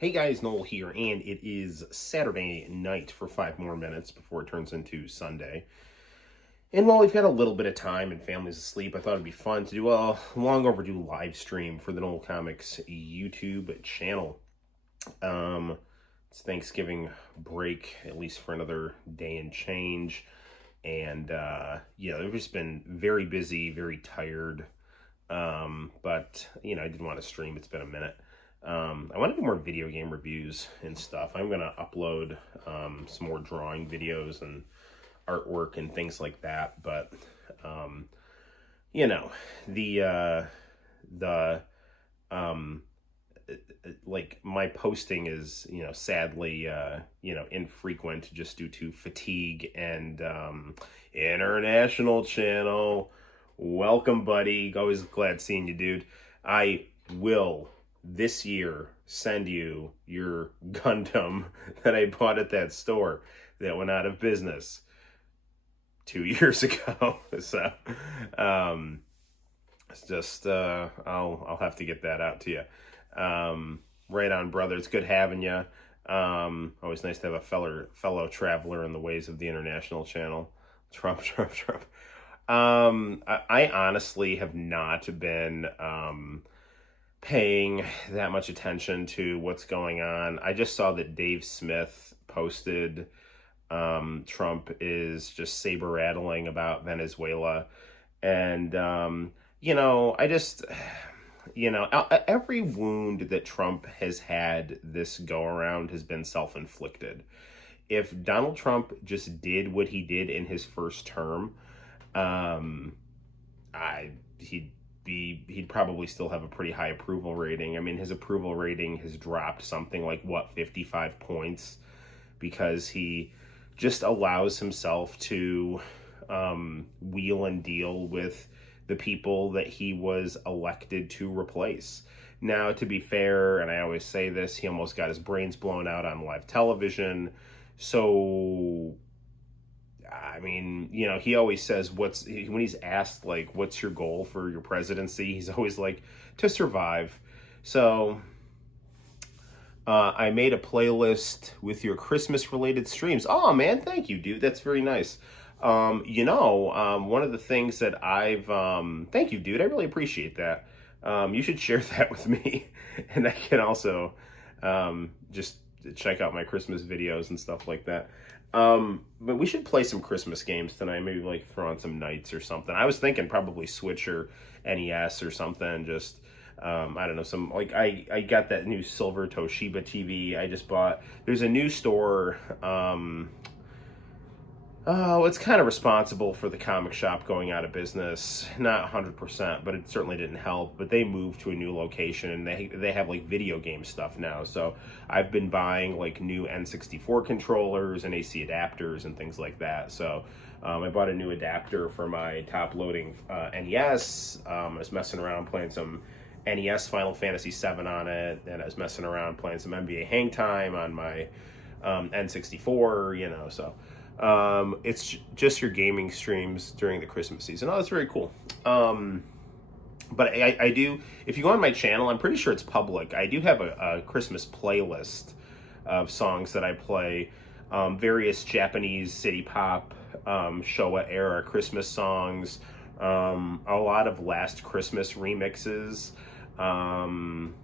Hey guys, Noel here, and it is Saturday night for 5 more minutes before it turns into Sunday. And while we've got a little bit of time and family's asleep, I thought it'd be fun to do a long overdue live stream for the Noel ComiX YouTube channel. It's Thanksgiving break, at least for another day and change. And they've just been very busy, very tired. But I did want to stream. It's been a minute. I want to do more video game reviews and stuff. I'm going to upload some more drawing videos and artwork and things like that. But, my posting is, sadly, infrequent just due to fatigue and international channel. Welcome, buddy. Always glad seeing you, dude. I will this year send you your Gundam that I bought at that store that went out of business 2 years ago. So it's just I'll have to get that out to you. Right on, brother. It's good having you. Always nice to have a fellow traveler in the ways of the international channel. Trump. I honestly have not been paying that much attention to what's going on. I just saw that Dave Smith posted Trump is just saber rattling about Venezuela. And, every wound that Trump has had this go around has been self-inflicted. If Donald Trump just did what he did in his first term, he'd probably still have a pretty high approval rating. I mean, his approval rating has dropped something like 55 points because he just allows himself to wheel and deal with the people that he was elected to replace. Now, to be fair, and I always say this, he almost got his brains blown out on live television. So, I mean, he always says when he's asked, like, what's your goal for your presidency? He's always like, to survive. So, I made a playlist with your Christmas-related streams. Oh, man, thank you, dude. That's very nice. One of the things that thank you, dude. I really appreciate that. You should share that with me. And I can also just check out my Christmas videos and stuff like that. But we should play some Christmas games tonight. Maybe like throw on some Knights or something. I was thinking probably Switch or NES or something. Just, I don't know, I got that new silver Toshiba TV I just bought. There's a new store, it's kind of responsible for the comic shop going out of business. Not 100%, but it certainly didn't help. But they moved to a new location, and they have, like, video game stuff now. So I've been buying, like, new N64 controllers and AC adapters and things like that. So I bought a new adapter for my top-loading NES. I was messing around playing some NES Final Fantasy VII on it, and I was messing around playing some NBA Hang Time on my N64, so... it's just your gaming streams during the Christmas season. Oh, that's very cool. But I do, if you go on my channel, I'm pretty sure it's public. I do have a Christmas playlist of songs that I play, various Japanese city pop, Showa era Christmas songs, a lot of Last Christmas remixes, some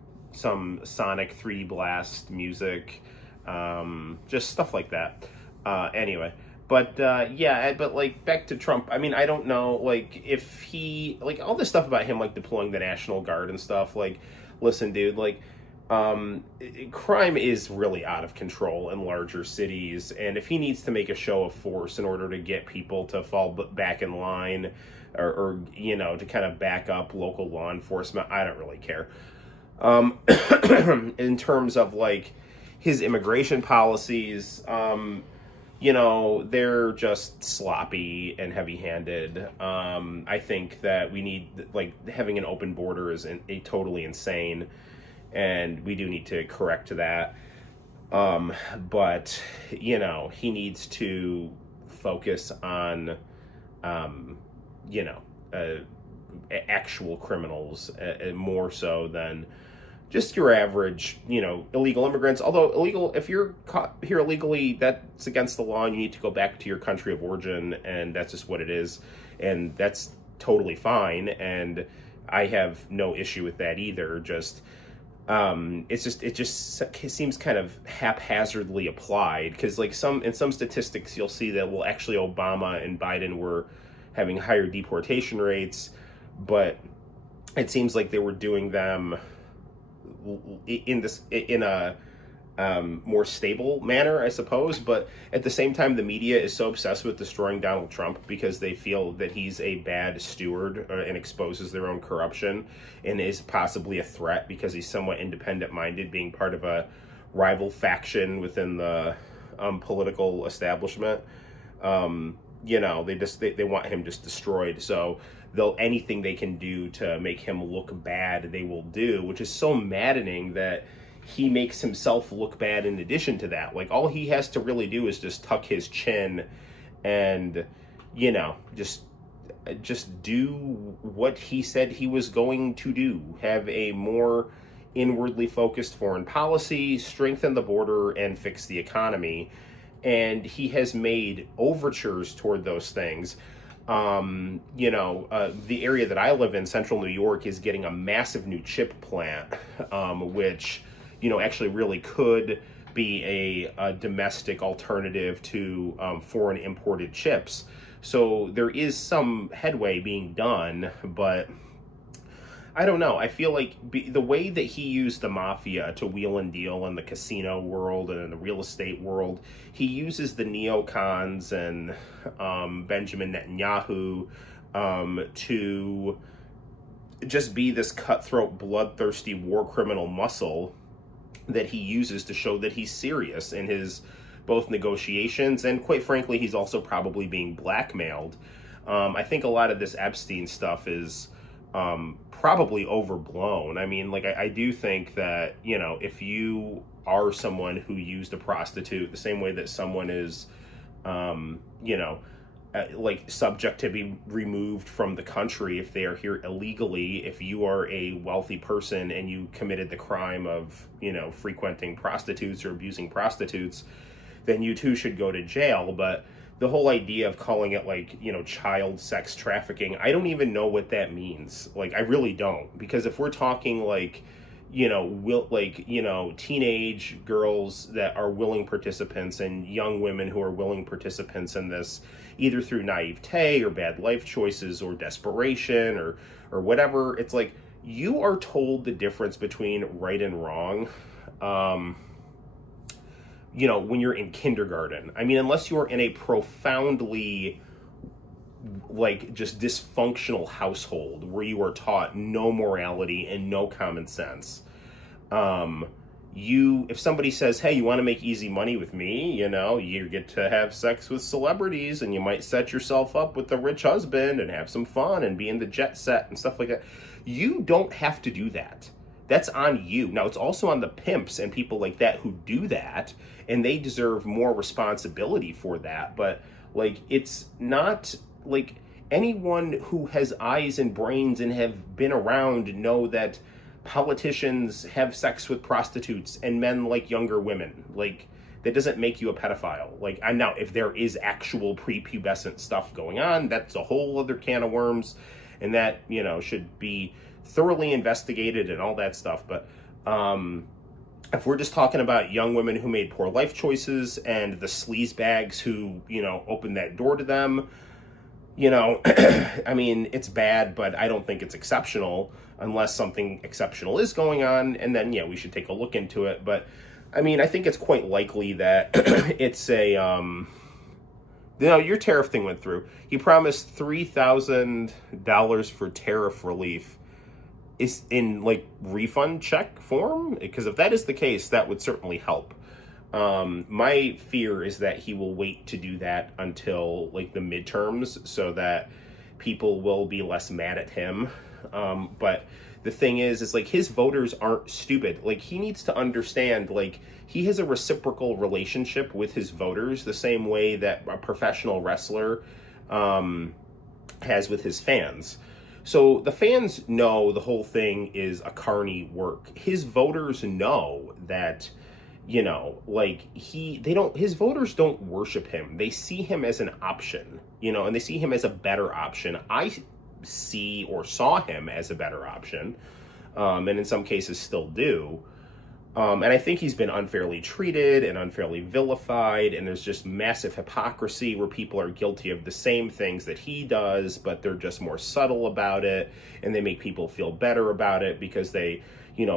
Sonic 3D Blast music, just stuff like that. Anyway, but like, back to Trump. I mean, I don't know, like, if he, like, all this stuff about him, like, deploying the National Guard and stuff, like, listen, dude, like, crime is really out of control in larger cities, and if he needs to make a show of force in order to get people to fall back in line, or to kind of back up local law enforcement, I don't really care. In terms of, like, his immigration policies, they're just sloppy and heavy-handed. I think that we need, like, having an open border is totally insane, and we do need to correct that. But, he needs to focus on, actual criminals more so than just your average, illegal immigrants. Although illegal, if you're caught here illegally, that's against the law, and you need to go back to your country of origin, and that's just what it is, and that's totally fine. And I have no issue with that either. It just seems kind of haphazardly applied, because like in some statistics you'll see that, well, actually Obama and Biden were having higher deportation rates, but it seems like they were doing them in a more stable manner, I suppose. But at the same time, the media is so obsessed with destroying Donald Trump because they feel that he's a bad steward and exposes their own corruption, and is possibly a threat because he's somewhat independent-minded, being part of a rival faction within the political establishment. They want him just destroyed. So anything they can do to make him look bad, they will do, which is so maddening that he makes himself look bad in addition to that. Like, all he has to really do is just tuck his chin and, just do what he said he was going to do. Have a more inwardly focused foreign policy, strengthen the border, and fix the economy. And he has made overtures toward those things. The area that I live in, central New York, is getting a massive new chip plant, which, actually really could be a domestic alternative to foreign imported chips. So there is some headway being done, but I don't know. I feel like the way that he used the mafia to wheel and deal in the casino world and in the real estate world, he uses the neocons and Benjamin Netanyahu to just be this cutthroat, bloodthirsty war criminal muscle that he uses to show that he's serious in his both negotiations, and quite frankly, he's also probably being blackmailed. I think a lot of this Epstein stuff is probably overblown. I mean, like, I do think that, if you are someone who used a prostitute the same way that someone is, subject to be removed from the country if they are here illegally, if you are a wealthy person and you committed the crime of, frequenting prostitutes or abusing prostitutes, then you too should go to jail. But the whole idea of calling it child sex trafficking, I don't even know what that means. Like, I really don't, because if we're talking teenage girls that are willing participants and young women who are willing participants in this, either through naivete or bad life choices or desperation or whatever, it's like, you are told the difference between right and wrong, when you're in kindergarten. I mean, unless you're in a profoundly just dysfunctional household where you are taught no morality and no common sense. If somebody says, hey, you want to make easy money with me, you get to have sex with celebrities and you might set yourself up with a rich husband and have some fun and be in the jet set and stuff like that. You don't have to do that. That's on you. Now, it's also on the pimps and people like that who do that, and they deserve more responsibility for that. But it's not anyone who has eyes and brains and have been around know that politicians have sex with prostitutes and men like younger women. That doesn't make you a pedophile. Now, if there is actual prepubescent stuff going on, that's a whole other can of worms, and that, should be thoroughly investigated and all that stuff. But if we're just talking about young women who made poor life choices and the sleazebags who, opened that door to them, I mean, it's bad, but I don't think it's exceptional unless something exceptional is going on. And then, we should take a look into it. But I mean, I think it's quite likely that it's your tariff thing went through. He promised $3,000 for tariff relief. Is in refund check form? Because if that is the case, that would certainly help. My fear is that he will wait to do that until the midterms so that people will be less mad at him. But the thing is his voters aren't stupid. He needs to understand, he has a reciprocal relationship with his voters the same way that a professional wrestler has with his fans. So the fans know the whole thing is a carny work. His voters know that, like his voters don't worship him. They see him as an option, and they see him as a better option. I see or saw him as a better option, and in some cases still do. And I think he's been unfairly treated and unfairly vilified, and there's just massive hypocrisy where people are guilty of the same things that he does, but they're just more subtle about it, and they make people feel better about it because they,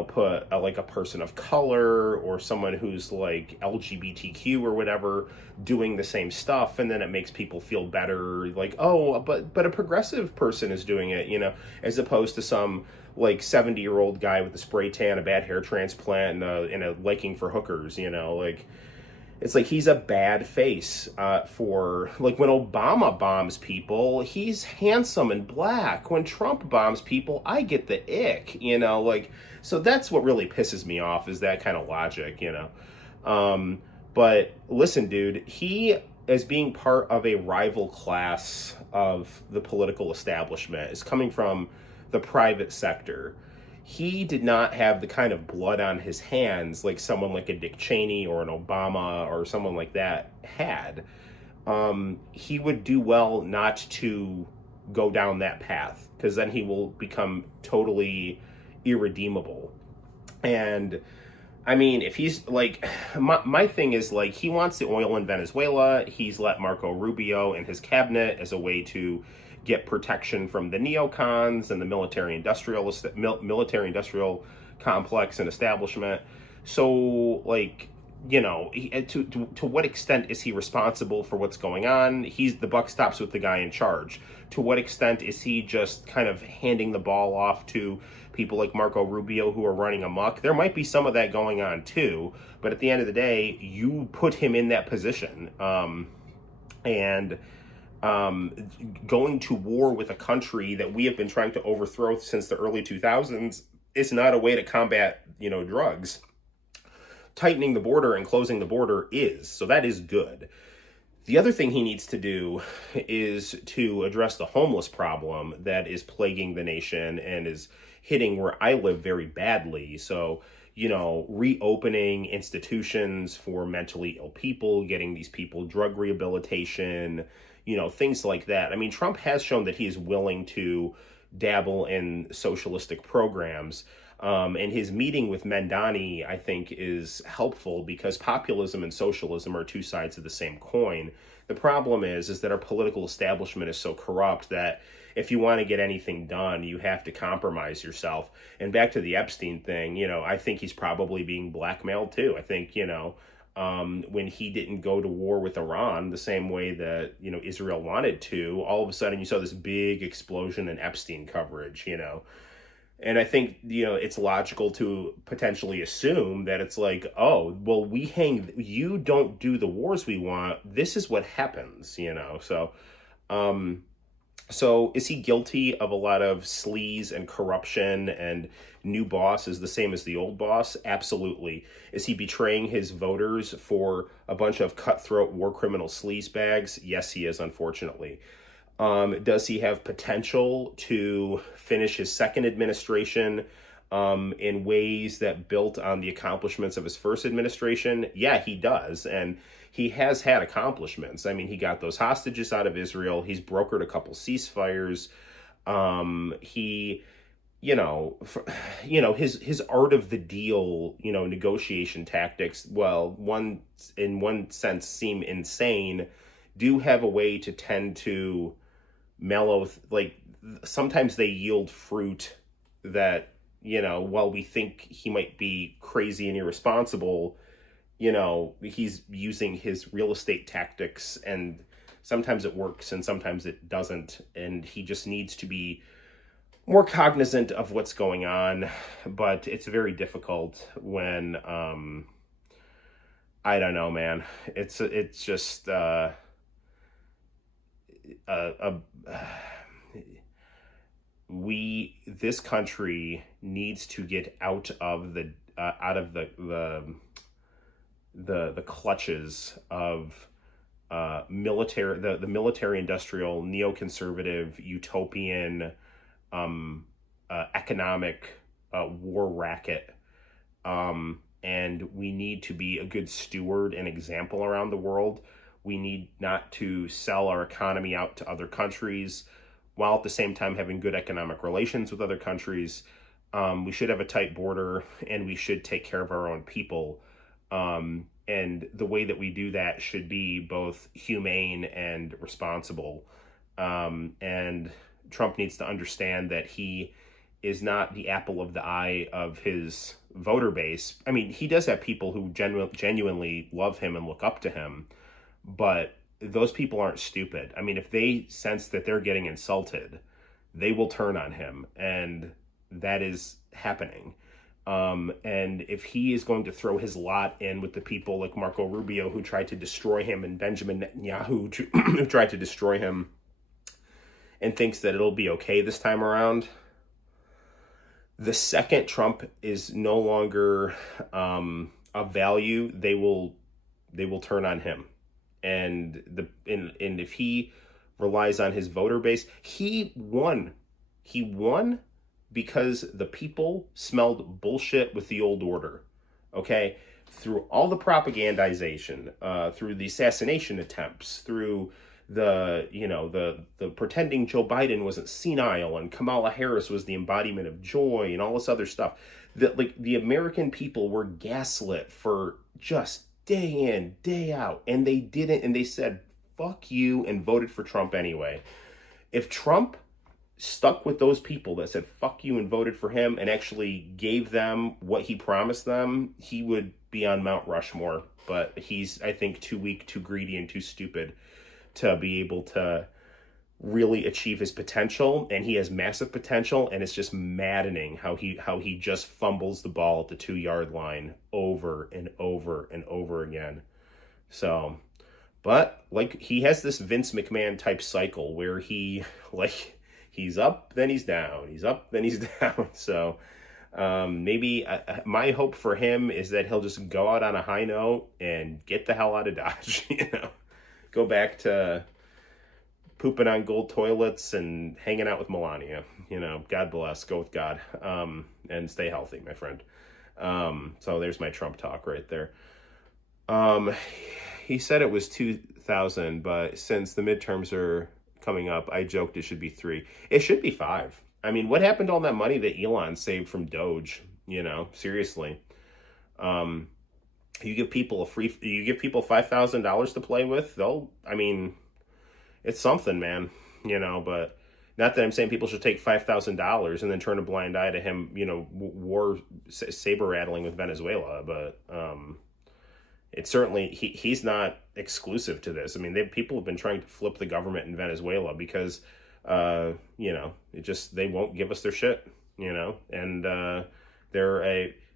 put like a person of color or someone who's like LGBTQ or whatever doing the same stuff, and then it makes people feel better, like, oh, but a progressive person is doing it, as opposed to some like 70-year-old guy with a spray tan, a bad hair transplant, and a liking for hookers, like it's like he's a bad face for, like, when Obama bombs people, he's handsome and black. When Trump bombs people, I get the ick, like, so that's what really pisses me off, is that kind of logic, but listen, dude, he, as being part of a rival class of the political establishment, is coming from the private sector. He did not have the kind of blood on his hands like someone like a Dick Cheney or an Obama or someone like that had. He would do well not to go down that path, because then he will become totally irredeemable. And I mean, if he's like, my thing is, like, he wants the oil in Venezuela. He's let Marco Rubio and his cabinet as a way to get protection from the neocons and the military-industrial complex and establishment. So, like, to what extent is he responsible for what's going on? The buck stops with the guy in charge. To what extent is he just kind of handing the ball off to people like Marco Rubio who are running amok? There might be some of that going on too, but at the end of the day, you put him in that position. And going to war with a country that we have been trying to overthrow since the early 2000s is not a way to combat, drugs. Tightening the border and closing the border is. So that is good. The other thing he needs to do is to address the homeless problem that is plaguing the nation and is hitting where I live very badly. So, reopening institutions for mentally ill people, getting these people drug rehabilitation, things like that. I mean, Trump has shown that he is willing to dabble in socialistic programs. And his meeting with Mandani, I think, is helpful, because populism and socialism are two sides of the same coin. The problem is that our political establishment is so corrupt that if you want to get anything done, you have to compromise yourself. And back to the Epstein thing, I think he's probably being blackmailed too. I think, when he didn't go to war with Iran the same way that, Israel wanted to, all of a sudden you saw this big explosion in Epstein coverage, And I think, it's logical to potentially assume that it's like, oh, well, you don't do the wars we want. This is what happens, So is he guilty of a lot of sleaze and corruption, and new boss is the same as the old boss? Absolutely. Is he betraying his voters for a bunch of cutthroat war criminal sleaze bags? Yes, he is, unfortunately. Does he have potential to finish his second administration in ways that built on the accomplishments of his first administration? Yeah, he does. And he has had accomplishments. I mean, he got those hostages out of Israel. He's brokered a couple ceasefires. He, his art of the deal, negotiation tactics, well, in one sense seem insane, do have a way to tend to mellow, like, sometimes they yield fruit that, while we think he might be crazy and irresponsible, he's using his real estate tactics, and sometimes it works and sometimes it doesn't. And he just needs to be more cognizant of what's going on. But it's very difficult when, I don't know, man. It's just, this country needs to get out of the clutches of the military industrial neoconservative utopian economic war racket. And we need to be a good steward and example around the world. We need not to sell our economy out to other countries while at the same time having good economic relations with other countries. We should have a tight border, and we should take care of our own people. And the way that we do that should be both humane and responsible. And Trump needs to understand that he is not the apple of the eye of his voter base. I mean, he does have people who genuinely love him and look up to him, but those people aren't stupid. I mean, if they sense that they're getting insulted, they will turn on him, and that is happening. And if he is going to throw his lot in with the people like Marco Rubio, who tried to destroy him, and Benjamin Netanyahu, who tried to destroy him, and thinks that it'll be okay this time around, the second Trump is no longer of value, they will turn on him. And if he relies on his voter base, he won because the people smelled bullshit with the old order. Okay, through all the propagandization, through the assassination attempts, through the pretending Joe Biden wasn't senile and Kamala Harris was the embodiment of joy and all this other stuff, that like the American people were gaslit for just day in, day out, and they didn't, and they said fuck you and voted for Trump anyway. If Trump stuck with those people that said fuck you and voted for him and actually gave them what he promised them, he would be on Mount Rushmore. But he's, I think, too weak, too greedy, and too stupid to be able to really achieve his potential. And he has massive potential, and it's just maddening how he just fumbles the ball at the 2-yard line over and over and over again. So, but like, he has this Vince McMahon type cycle where he's up, then he's down, he's up, then he's down. So maybe my hope for him is that he'll just go out on a high note and get the hell out of Dodge, go back to pooping on gold toilets and hanging out with Melania. God bless, go with God, and stay healthy, my friend. So there's my Trump talk right there. He said it was 2,000, but since the midterms are coming up, I joked it should be 3. It should be 5. I mean, what happened to all that money that Elon saved from Doge? Seriously. You give people $5,000 to play with, it's something, man, but not that I'm saying people should take $5,000 and then turn a blind eye to him, war saber rattling with Venezuela. But it's certainly, he's not exclusive to this. I mean, people have been trying to flip the government in Venezuela because, they won't give us their shit, and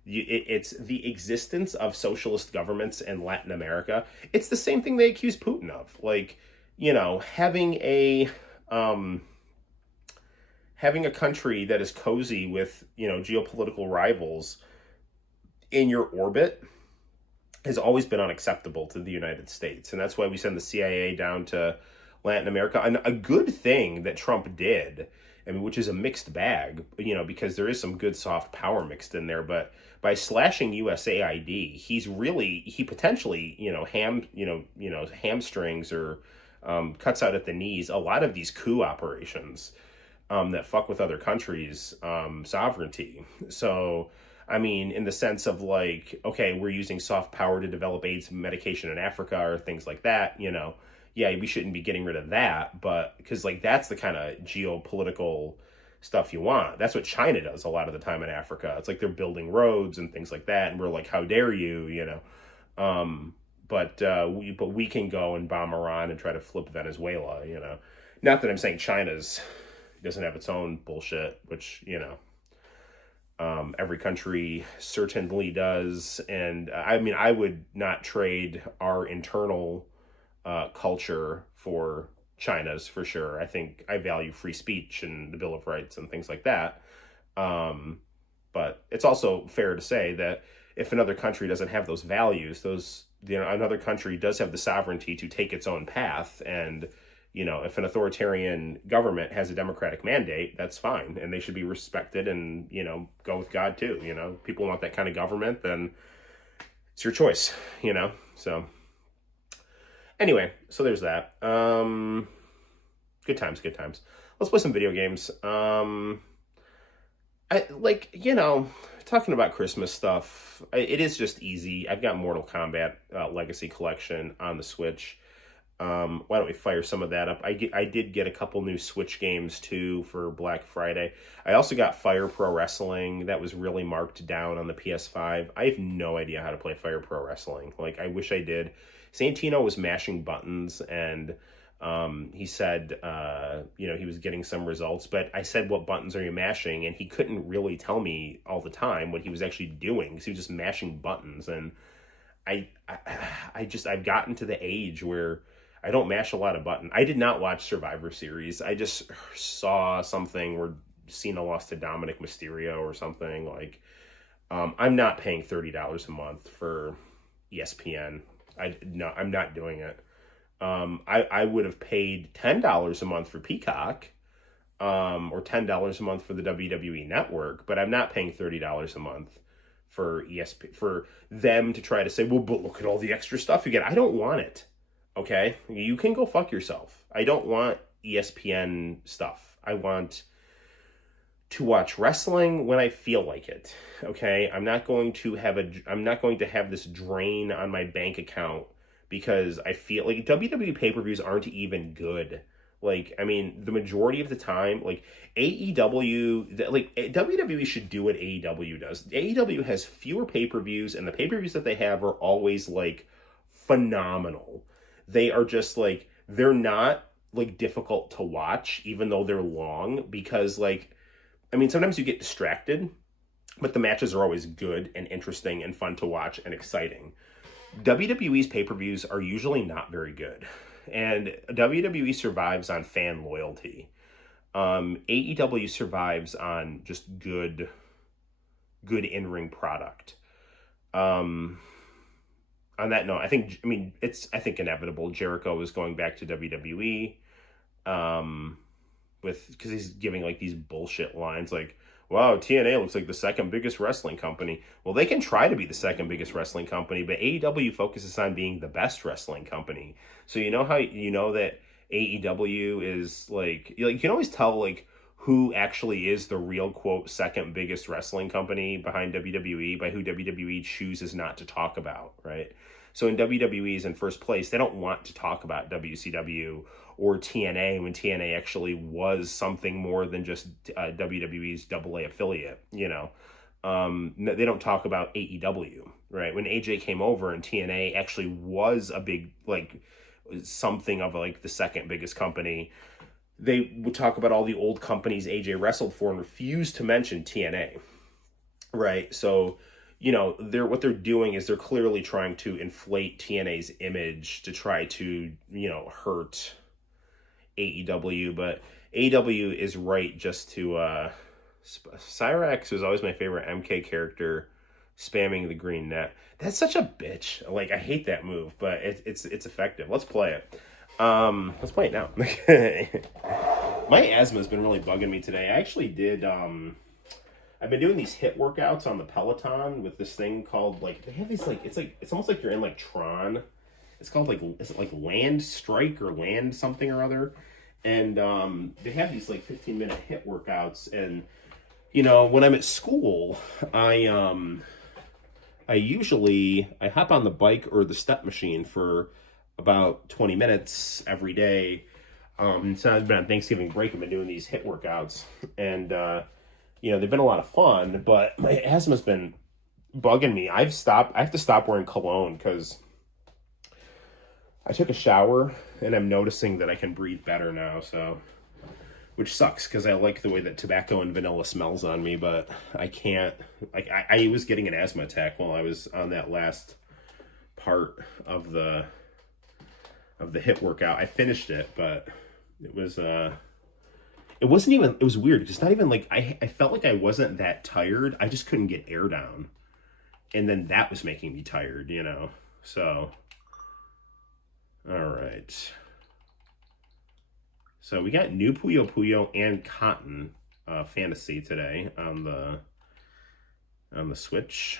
it's the existence of socialist governments in Latin America. It's the same thing they accuse Putin of, having a country that is cozy with, geopolitical rivals in your orbit has always been unacceptable to the United States. And that's why we send the CIA down to Latin America. And a good thing that Trump did, which is a mixed bag, because there is some good soft power mixed in there, but by slashing USAID, he potentially, hamstrings or cuts out at the knees a lot of these coup operations that fuck with other countries' sovereignty. So, in the sense of okay, we're using soft power to develop AIDS medication in Africa or things like that, yeah, we shouldn't be getting rid of that, but because that's the kind of geopolitical stuff you want. That's what China does a lot of the time in Africa. It's they're building roads and things like that, and we're like, how dare you, But we can go and bomb Iran and try to flip Venezuela, Not that I'm saying China's doesn't have its own bullshit, which, every country certainly does. And I would not trade our internal culture for China's, for sure. I think I value free speech and the Bill of Rights and things like that. But it's also fair to say that if another country doesn't have those values, another country does have the sovereignty to take its own path and You know, if an authoritarian government has a democratic mandate, that's fine, and they should be respected, and, you know, go with God too. You know, people want that kind of government, then it's your choice, you know. So anyway, so there's that. Good times, good times. Let's play some video games. I like, you know, talking about Christmas stuff. It is just easy. I've got Mortal Kombat Legacy Collection on the Switch. Why don't we fire some of that up? I did get a couple new Switch games too for Black Friday. I also got Fire Pro Wrestling that was really marked down on the PS5. I have no idea how to play Fire Pro Wrestling. Like, I wish I did. Santino was mashing buttons, and he said, you know, he was getting some results, but I said, what buttons are you mashing? And he couldn't really tell me all the time what he was actually doing, because he was just mashing buttons. And I've gotten to the age where I don't mash a lot of buttons. I did not watch Survivor Series. I just saw something where Cena lost to Dominic Mysterio or something. Like, I'm not paying $30 a month for ESPN. I'm not doing it. I would have paid $10 a month for Peacock, or $10 a month for the WWE Network, but I'm not paying $30 a month for ESPN, for them to try to say, well, but look at all the extra stuff you get. I don't want it. Okay, you can go fuck yourself. I don't want ESPN stuff. I want to watch wrestling when I feel like it. Okay, I'm not going to have this drain on my bank account because I feel like WWE pay-per-views aren't even good. Like, I mean, the majority of the time, like AEW, like WWE should do what AEW does. AEW has fewer pay-per-views, and the pay-per-views that they have are always like phenomenal. They are just like, they're not like difficult to watch, even though they're long, because like, I mean, sometimes you get distracted, but the matches are always good and interesting and fun to watch and exciting. WWE's pay-per-views are usually not very good, and WWE survives on fan loyalty. AEW survives on just good in-ring product. On that note, I think inevitable. Jericho is going back to WWE, because he's giving like these bullshit lines like, wow, TNA looks like the second biggest wrestling company. Well, they can try to be the second biggest wrestling company, but AEW focuses on being the best wrestling company. So you know how you know that AEW is like you can always tell like who actually is the real, quote, second biggest wrestling company behind WWE by who WWE chooses not to talk about, right? So in WWE's in first place, they don't want to talk about WCW or TNA when TNA actually was something more than just WWE's AA affiliate, you know. They don't talk about AEW, right? When AJ came over and TNA actually was a big, like, something of like the second biggest company, they would talk about all the old companies AJ wrestled for and refuse to mention TNA, right? So, you know, what they're doing is they're clearly trying to inflate TNA's image to try to, you know, hurt AEW, but AEW is right just to, Cyrax was always my favorite MK character, spamming the green net. That's such a bitch. Like, I hate that move, but it's effective. Let's play it. Let's play it now. My asthma's been really bugging me today. I actually did, I've been doing these HIIT workouts on the Peloton with this thing called, like, they have these, like, it's almost like you're in, like, Tron. It's called, like, is it, like, Land Strike or Land something or other? And, they have these, like, 15-minute HIIT workouts, and, you know, when I'm at school, I hop on the bike or the step machine for about 20 minutes every day. So I've been on Thanksgiving break, I've been doing these HIIT workouts, and, you know, they've been a lot of fun, but my asthma's been bugging me. I have to stop wearing cologne because I took a shower and I'm noticing that I can breathe better now, so, which sucks because I like the way that tobacco and vanilla smells on me, but I can't, like, I was getting an asthma attack while I was on that last part of the HIIT workout. I finished it, but it was, it wasn't even, it was weird because not even like, I felt like I wasn't that tired. I just couldn't get air down. And then that was making me tired, you know? So, all right. So we got new Puyo Puyo and Cotton Fantasy today on the Switch.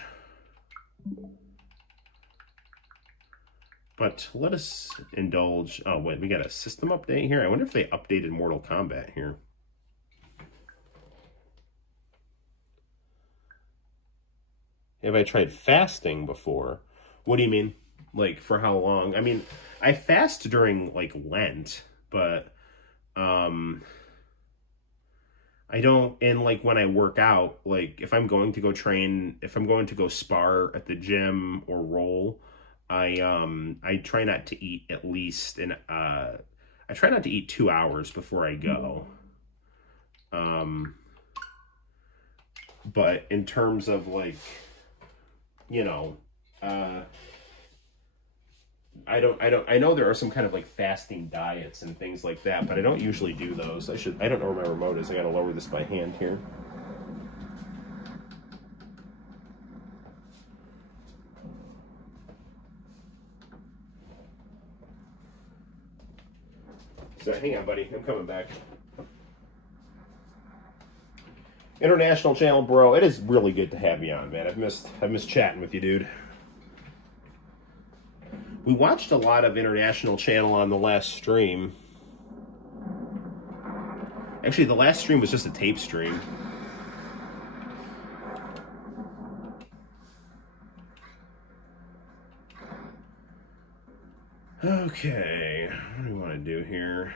But let us indulge. Oh wait, we got a system update here. I wonder if they updated Mortal Kombat here. Have I tried fasting before? What do you mean? Like, for how long? I mean, I fast during, like, Lent, but, I don't, and, like, when I work out, like, if I'm going to go train, if I'm going to go spar at the gym or roll, I try not to eat at least, I try not to eat 2 hours before I go. But in terms of, like, you know, I know there are some kind of like fasting diets and things like that, but I don't usually do those. I don't know where my remote is. I gotta lower this by hand here. So hang on, buddy. I'm coming back. International channel, bro. It is really good to have you on, man. I've missed chatting with you, dude. We watched a lot of International Channel on the last stream. Actually, the last stream was just a tape stream. Okay, what do we want to do here?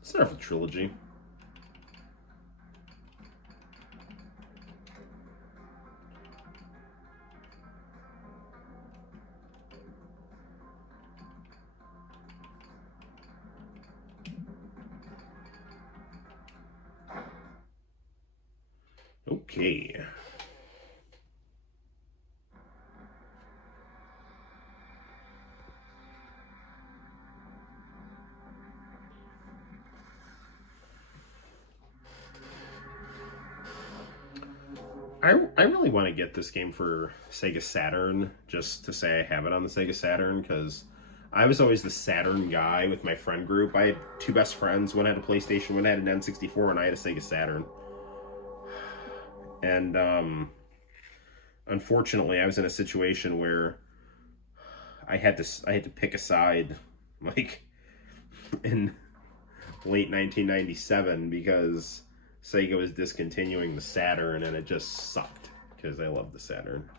Let's start with Trilogy. Okay. I really want to get this game for Sega Saturn, just to say I have it on the Sega Saturn, because I was always the Saturn guy with my friend group. I had two best friends. One had a PlayStation, one had an N64, and I had a Sega Saturn. And unfortunately, I was in a situation where I had to pick a side, like in late 1997, because Sega was discontinuing the Saturn, and it just sucked because I love the Saturn.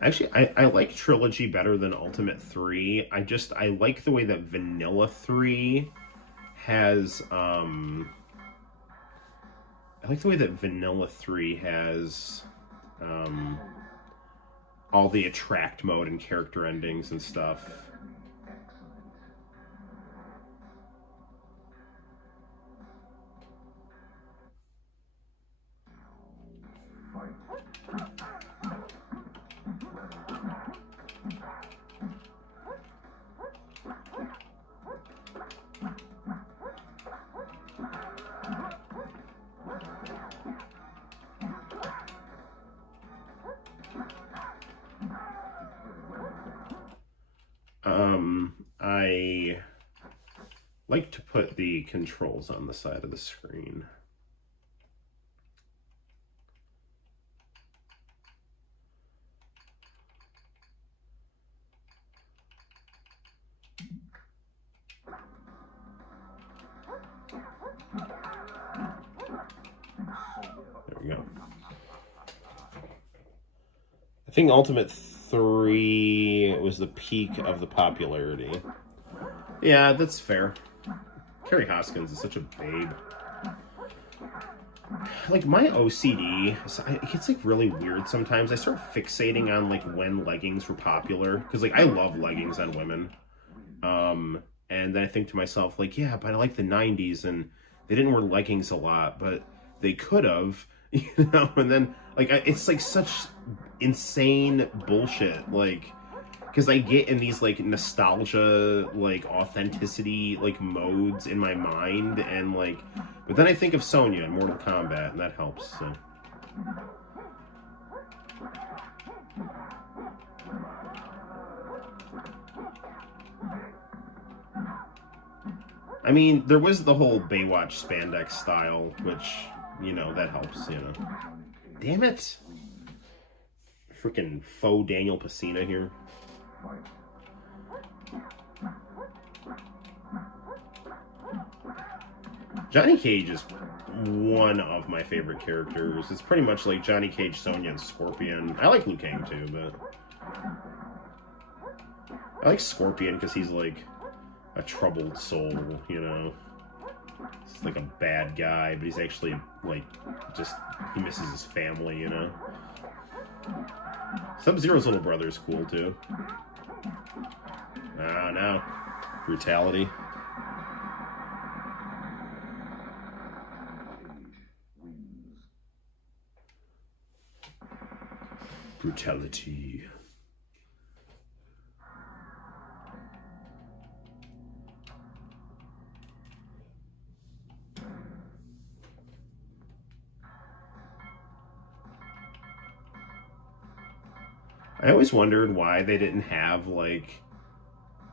Actually, I like Trilogy better than Ultimate 3. I like the way that Vanilla 3 has, I like the way that Vanilla 3 has, all the attract mode and character endings and stuff. I like to put the controls on the side of the screen. I think Ultimate 3 was the peak of the popularity. Yeah, that's fair. Kerry Hoskins is such a babe. Like, my OCD, it gets, like, really weird sometimes. I start fixating on, like, when leggings were popular. Because, like, I love leggings on women. And then I think to myself, like, yeah, but I like the 90s, and they didn't wear leggings a lot, but they could have, you know? And then, like, it's, like, such insane bullshit, like... Because I get in these, like, nostalgia, like, authenticity, like, modes in my mind, and, like... But then I think of Sonya in Mortal Kombat, and that helps, so... I mean, there was the whole Baywatch spandex style, which, you know, that helps, you know. Damn it! Freaking faux Daniel Pacina here. Johnny Cage is one of my favorite characters. It's pretty much like Johnny Cage, Sonya, and Scorpion. I like Liu Kang too, but I like Scorpion because he's like a troubled soul, you know. He's like a bad guy, but he's actually like just he misses his family, you know. Sub-Zero's little brother is cool too. Oh no. Brutality. Brutality. I always wondered why they didn't have, like,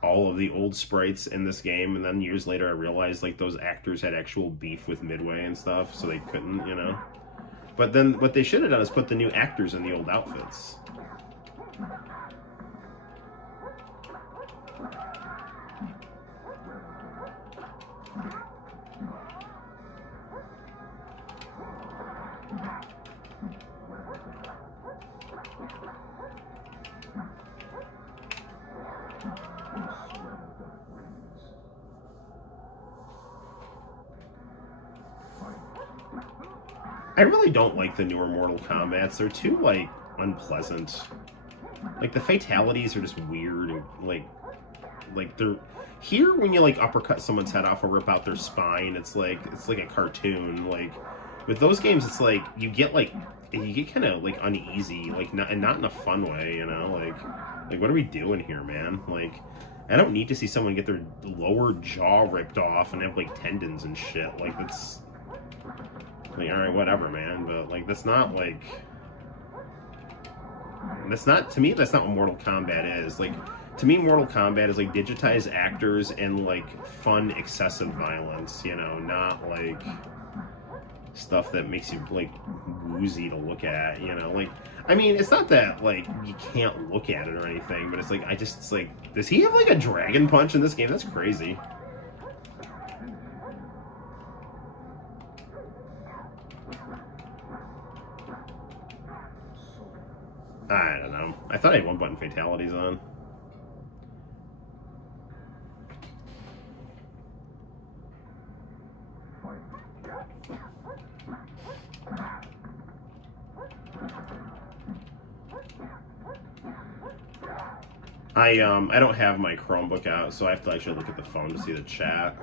all of the old sprites in this game, and then years later I realized, like, those actors had actual beef with Midway and stuff, so they couldn't, you know? But then what they should have done is put the new actors in the old outfits. I really don't like the newer Mortal Kombats. They're too, like, unpleasant. Like, the fatalities are just weird and, like they're... Here, when you, like, uppercut someone's head off or rip out their spine, it's like a cartoon. Like, with those games, it's like, you get kind of, like, uneasy, like, not in a fun way, you know? Like, what are we doing here, man? Like, I don't need to see someone get their lower jaw ripped off and have, like, tendons and shit. Like, that's... Like, alright, whatever, man, but, like, that's not, like... That's not, to me, that's not what Mortal Kombat is. Like, to me, Mortal Kombat is, like, digitized actors and, like, fun, excessive violence, you know? Not, like, stuff that makes you, like, woozy to look at, you know? Like, I mean, it's not that, like, you can't look at it or anything, but it's, like, it's, like, does he have, like, a dragon punch in this game? That's crazy. I don't know. I thought I had one-button fatalities on. I don't have my Chromebook out, so I have to actually look at the phone to see the chat.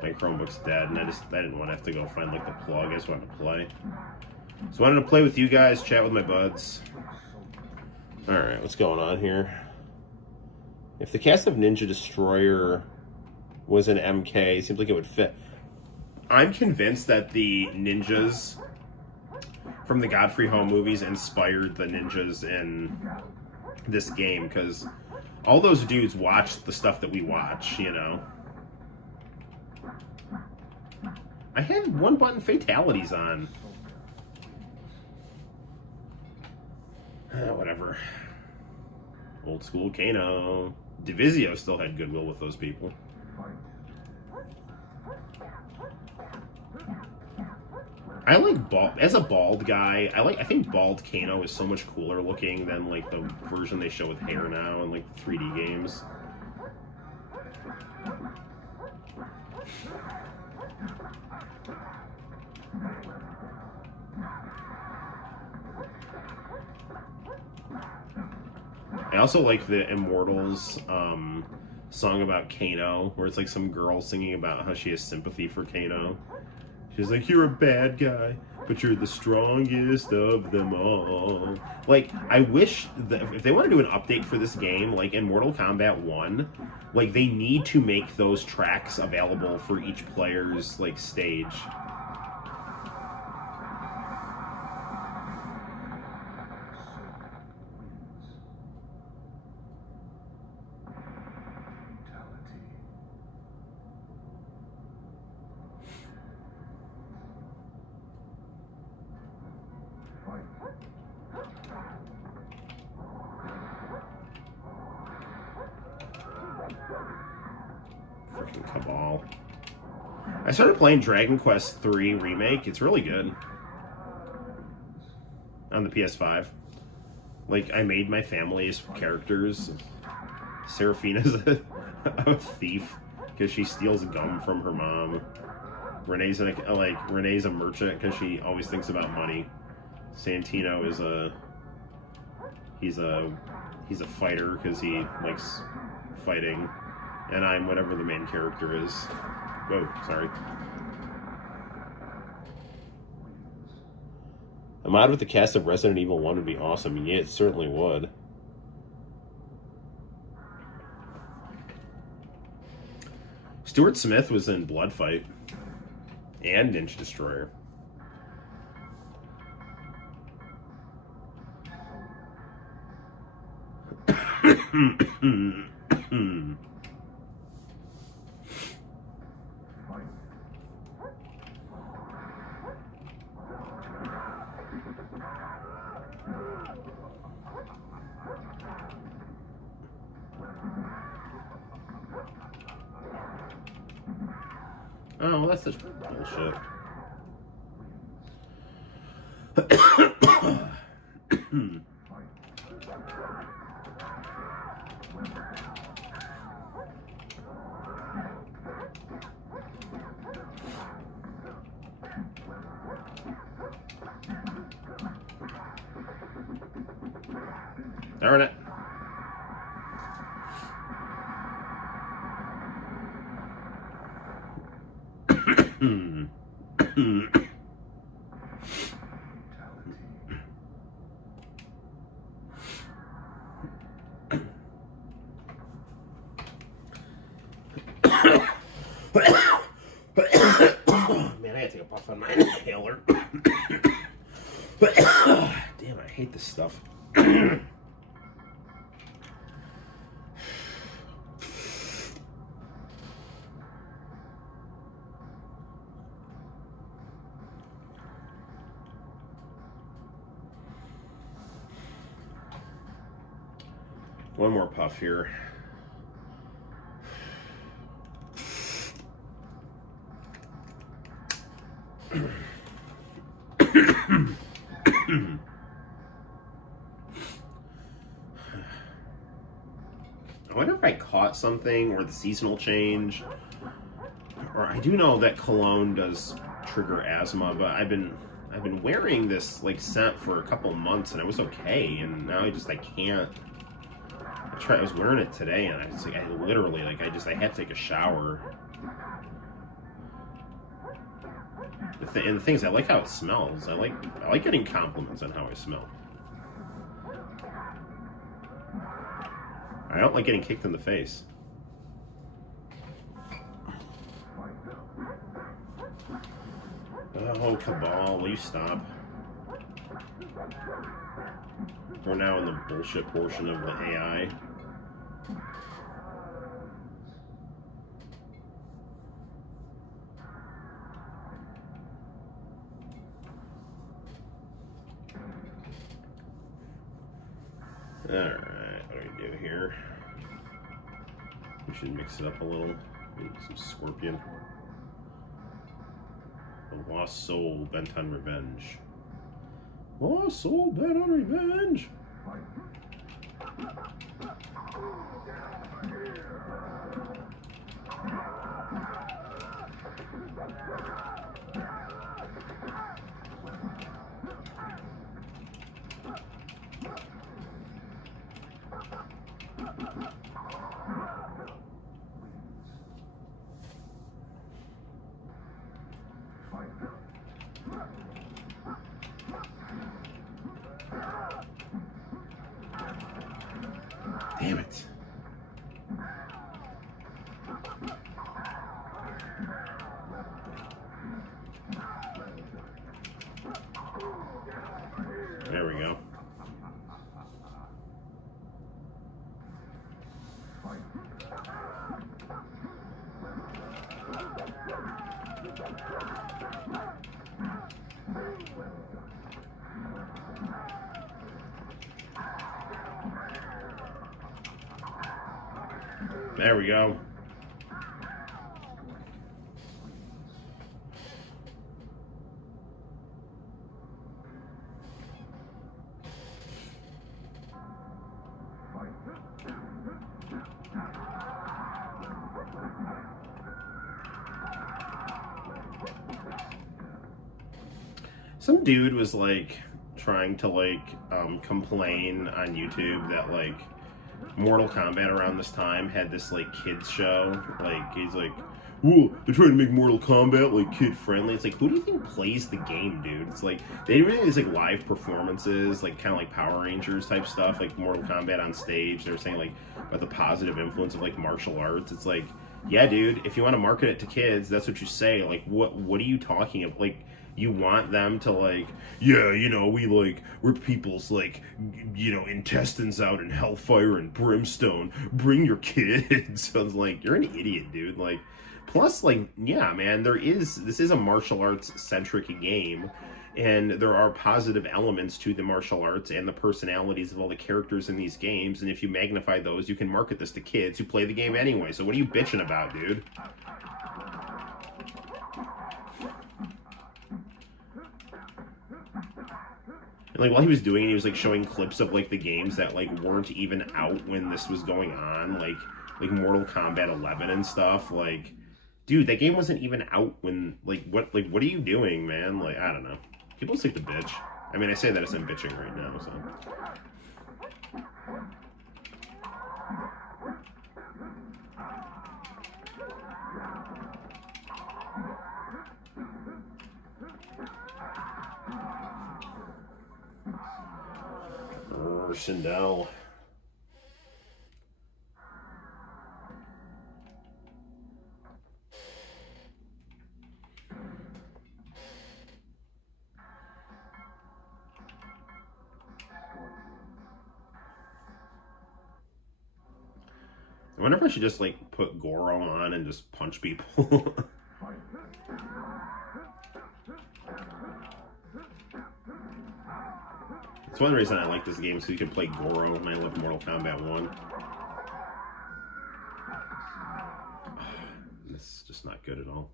My Chromebook's dead, and I didn't want to have to go find, like, the plug. I just wanted to play. So I wanted to play with you guys, chat with my buds. Alright, what's going on here? If the cast of Ninja Destroyer was an MK, it seems like it would fit. I'm convinced that the ninjas from the Godfrey Ho movies inspired the ninjas in this game, because all those dudes watched the stuff that we watch, you know? I had one-button fatalities on. Whatever. Old school Kano. Divisio still had goodwill with those people. I like as a bald guy. I think bald Kano is so much cooler looking than like the version they show with hair now in like 3D games. I also like the Immortals song about Kano, where it's like some girl singing about how she has sympathy for Kano. She's like, you're a bad guy, but you're the strongest of them all. Like, I wish that if they want to do an update for this game, like in Mortal Kombat 1, like they need to make those tracks available for each player's like stage. Freaking Cabal. I started playing Dragon Quest III Remake. It's really good. On the PS5. Like, I made my family's characters. Seraphina's a thief because she steals gum from her mom. Renee's a merchant because she always thinks about money. Santino is he's a fighter because he likes fighting, and I'm whatever the main character is. Whoa, sorry. A mod with the cast of Resident Evil 1 would be awesome. Yeah, it certainly would. Stuart Smith was in Blood Fight and Ninja Destroyer. Oh, well, that's such bullshit. Darn it. Man, I gotta take a puff on my inhaler. Damn, I hate this stuff. One more puff here. I wonder if I caught something or the seasonal change. Or I do know that cologne does trigger asthma, but I've been wearing this like scent for a couple months and it was okay, and now I can't. I was wearing it today and I had to take a shower. And the thing is, I like how it smells. I like getting compliments on how I smell. I don't like getting kicked in the face. Oh, Cabal, will you stop? We're now in the bullshit portion of the AI. Alright, what do we do here? We should mix it up a little. Maybe some scorpion. A Lost soul bent on revenge. Lost soul bent on revenge. Damn it. There we go. There we go. Some dude was like trying to like complain on YouTube that like Mortal Kombat around this time had this like kids show. Like he's like, "Ooh, they're trying to make Mortal Kombat like kid friendly." It's like, who do you think plays the game, dude? It's like they really these like live performances, like kind of like Power Rangers type stuff, like Mortal Kombat on stage. They were saying like about the positive influence of like martial arts. It's like, yeah, dude, if you want to market it to kids, that's what you say. Like, what are you talking about? Like, you want them to like, yeah, you know, we like rip people's like, you know, intestines out in hellfire and brimstone. Bring your kids. I was like, you're an idiot, dude. Like, plus, like, yeah, man, this is a martial arts centric game, and there are positive elements to the martial arts and the personalities of all the characters in these games. And if you magnify those, you can market this to kids who play the game anyway. So what are you bitching about, dude? And like while he was doing it, he was like showing clips of like the games that like weren't even out when this was going on, like Mortal Kombat 11 and stuff. Like, dude, that game wasn't even out when what are you doing, man? Like, I don't know. People just like to bitch. I mean, I say that as I'm bitching right now, so. Sindel. I wonder if I should just like put Goro on and just punch people. It's one reason I like this game, so you can play Goro, and I love Mortal Kombat 1. This is just not good at all.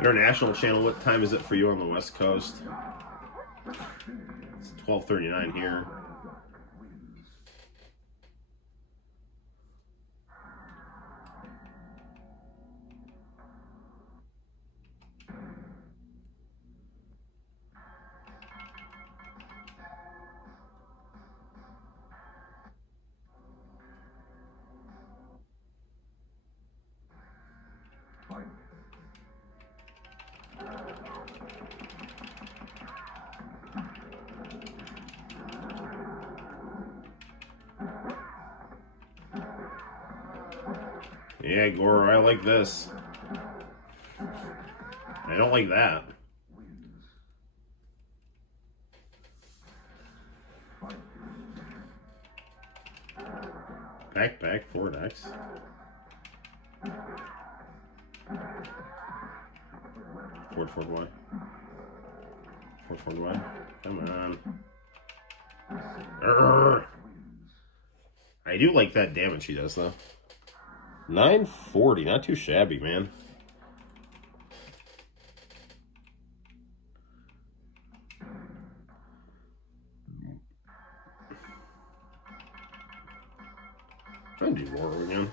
International channel, what time is it for you on the West Coast? It's 12:39 here. Yeah, Goro, I like this. I don't like that. Back, forward X. Forward Y. Forward Y. Come on. Urgh. I do like that damage he does, though. 940, not too shabby, man. Try and do more again.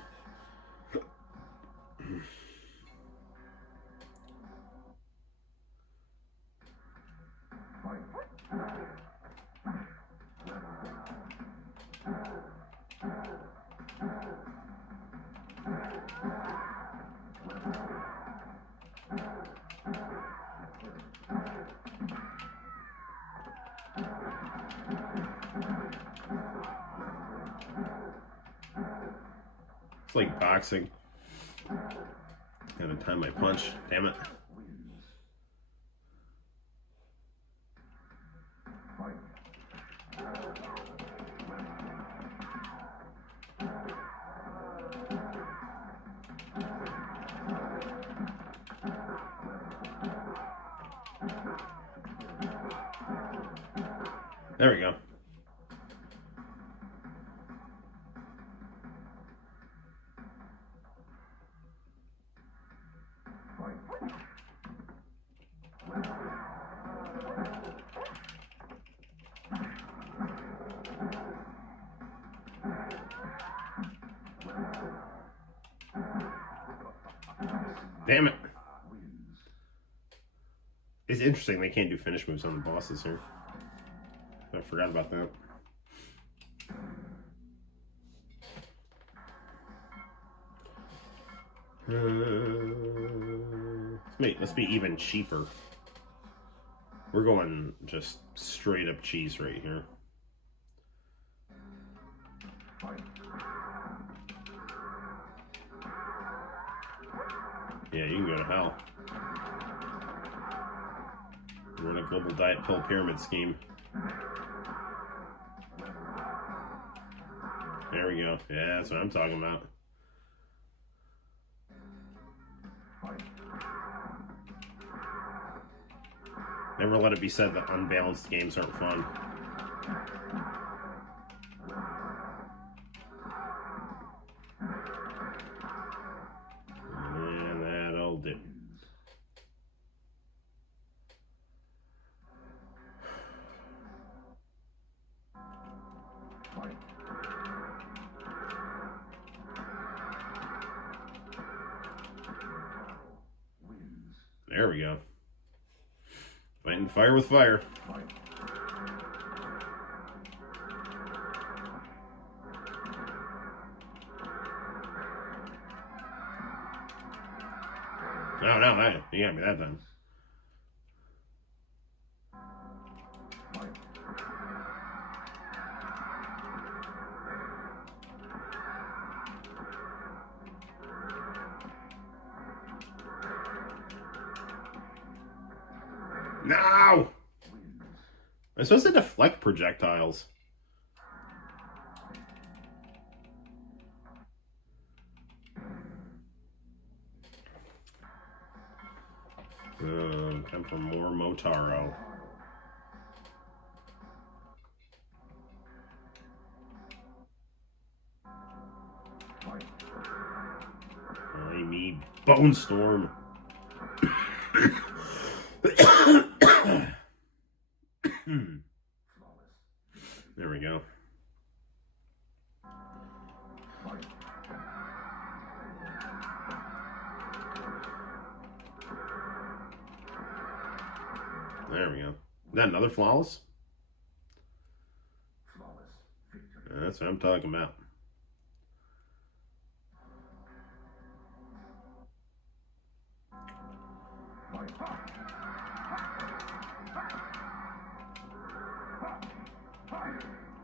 It's like boxing. Gotta time my punch. Damn it. There we go. Damn it. It's interesting they can't do finish moves on the bosses here. I forgot about that. Let's be even cheaper. We're going just straight up cheese right here. Yeah, you can go to hell. We're in a global diet pill pyramid scheme. There we go. Yeah, that's what I'm talking about. Never let it be said that unbalanced games aren't fun. And that'll do. There we go. Fighting fire with fire. No, you got me that time. No! I'm supposed to deflect projectiles. Time for more Motaro. I need Bone Storm. There we go. There we go. Is that another flawless? That's what I'm talking about.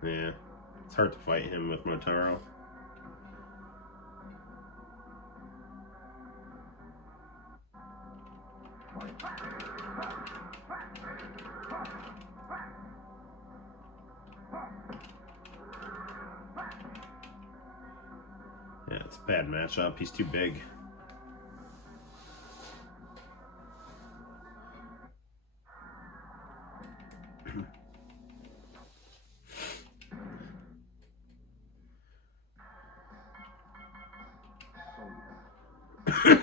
Yeah, it's hard to fight him with Motaro. Yeah, it's a bad matchup. He's too big. Damn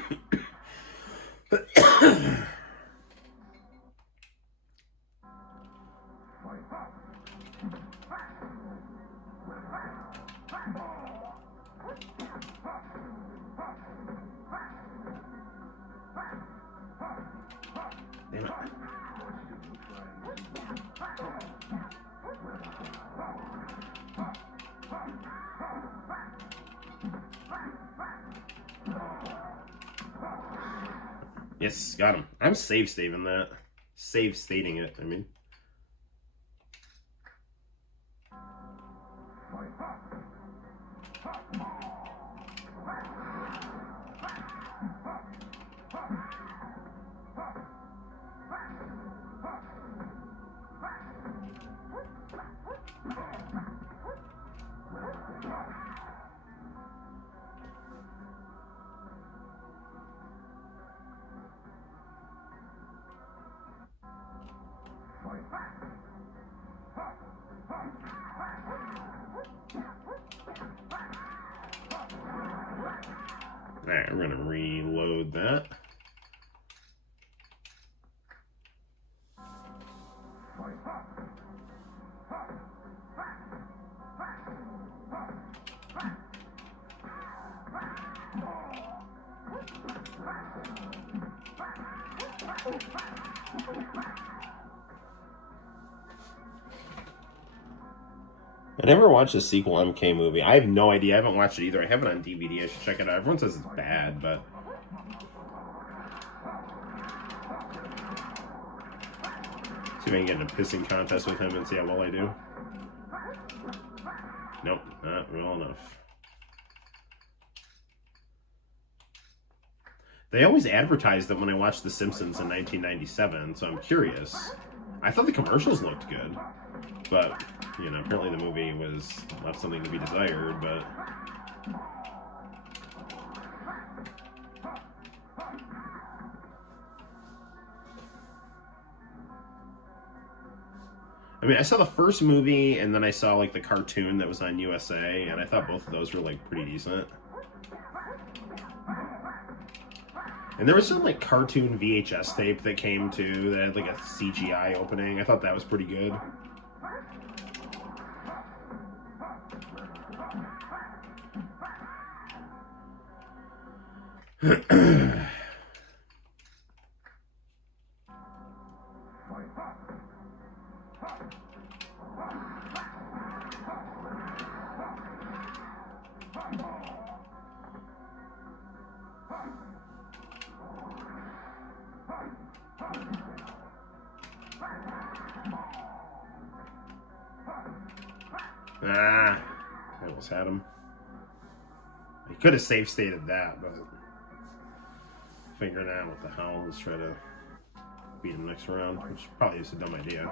it. Yes, got him. I'm save stating that. Save stating it, I mean. Alright, we're gonna reload that. I never watched the sequel MK movie. I have no idea. I haven't watched it either. I have it on DVD. I should check it out. Everyone says it's bad, but... see if I can get in a pissing contest with him and see how well I do. Nope, not well enough. They always advertised them when I watched The Simpsons in 1997, so I'm curious. I thought the commercials looked good, but, you know, apparently the movie was left something to be desired, but... I mean, I saw the first movie, and then I saw, like, the cartoon that was on USA, and I thought both of those were, like, pretty decent. And there was some, like, cartoon VHS tape that came, too, that had, like, a CGI opening. I thought that was pretty good. Ah, I almost had him. He could have safe stated that, but figuring out what the hell, let's try to beat him next round, which probably is a dumb idea.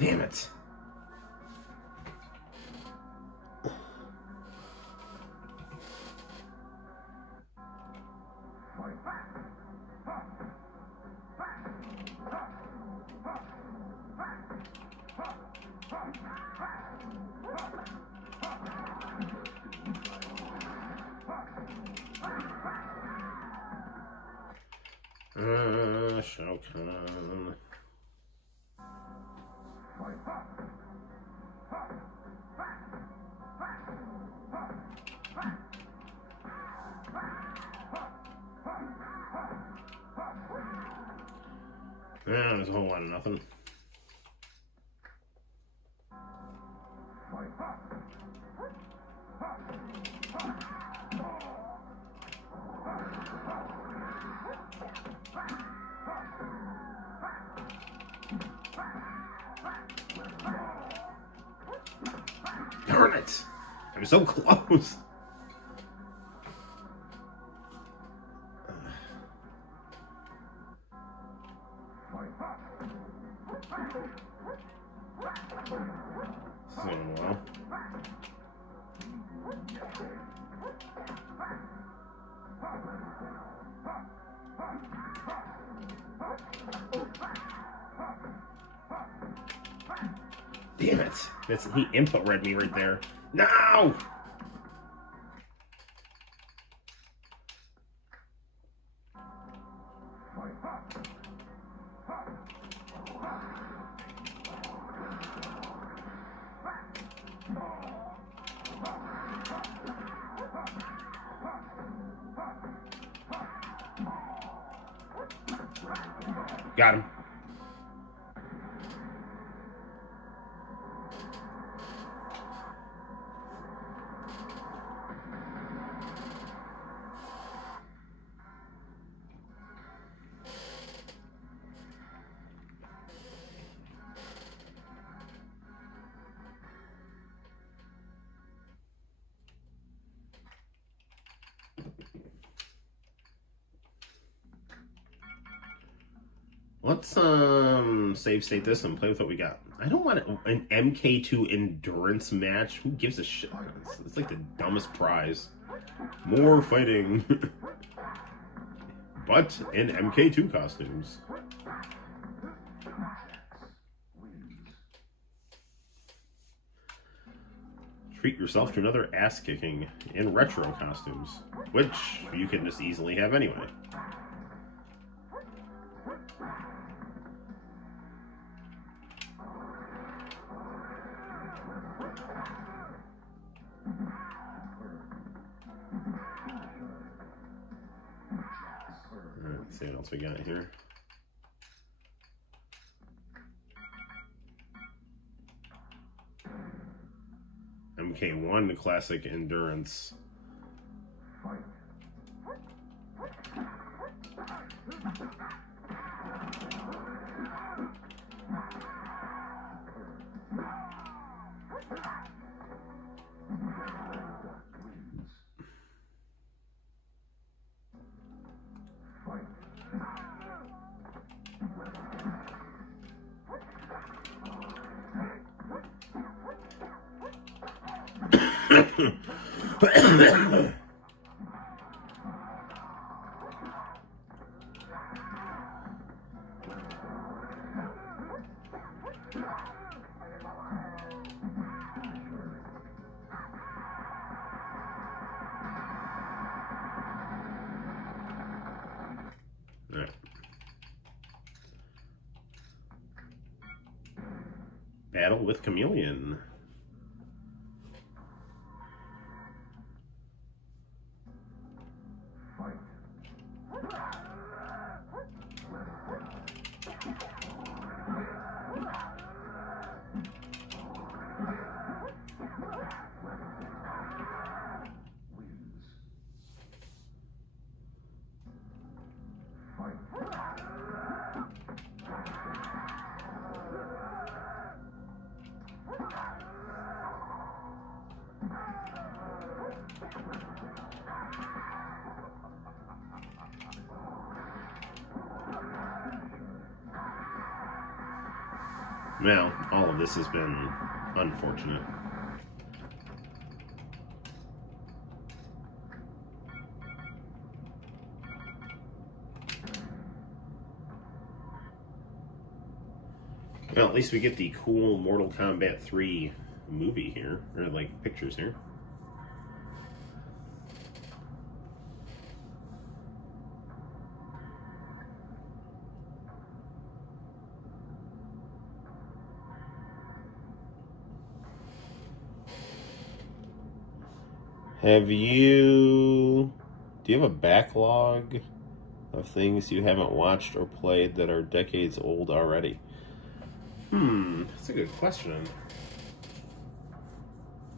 Damn it. Shao Kahn. Yeah, there's a whole lot of nothing. Darn it! I'm so close. This is going well. Damn it. He input read me right there. No! Got him. Let's save state this and play with what we got. I don't want an MK2 endurance match. Who gives a shit? It's like the dumbest prize. More fighting. But in MK2 costumes. Treat yourself to another ass kicking in retro costumes, which you can just easily have anyway. Let's see what else we got here. MK1 classic endurance. Right. Battle with Chameleon. Well, all of this has been unfortunate. Well, at least we get the cool Mortal Kombat 3 movie here, or like pictures here. Do you have a backlog of things you haven't watched or played that are decades old already? That's a good question.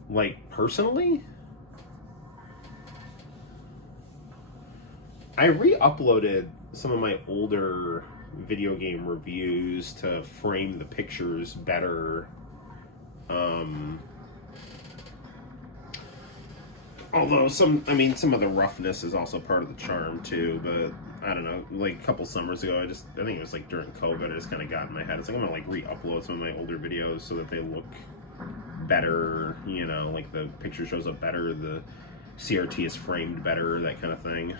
Like, personally? I re-uploaded some of my older video game reviews to frame the pictures better. Although some of the roughness is also part of the charm too. But I don't know. Like a couple summers ago, I think it was like during COVID, I just kind of got in my head. It's like I'm gonna like re-upload some of my older videos so that they look better. You know, like the picture shows up better, the CRT is framed better, that kind of thing.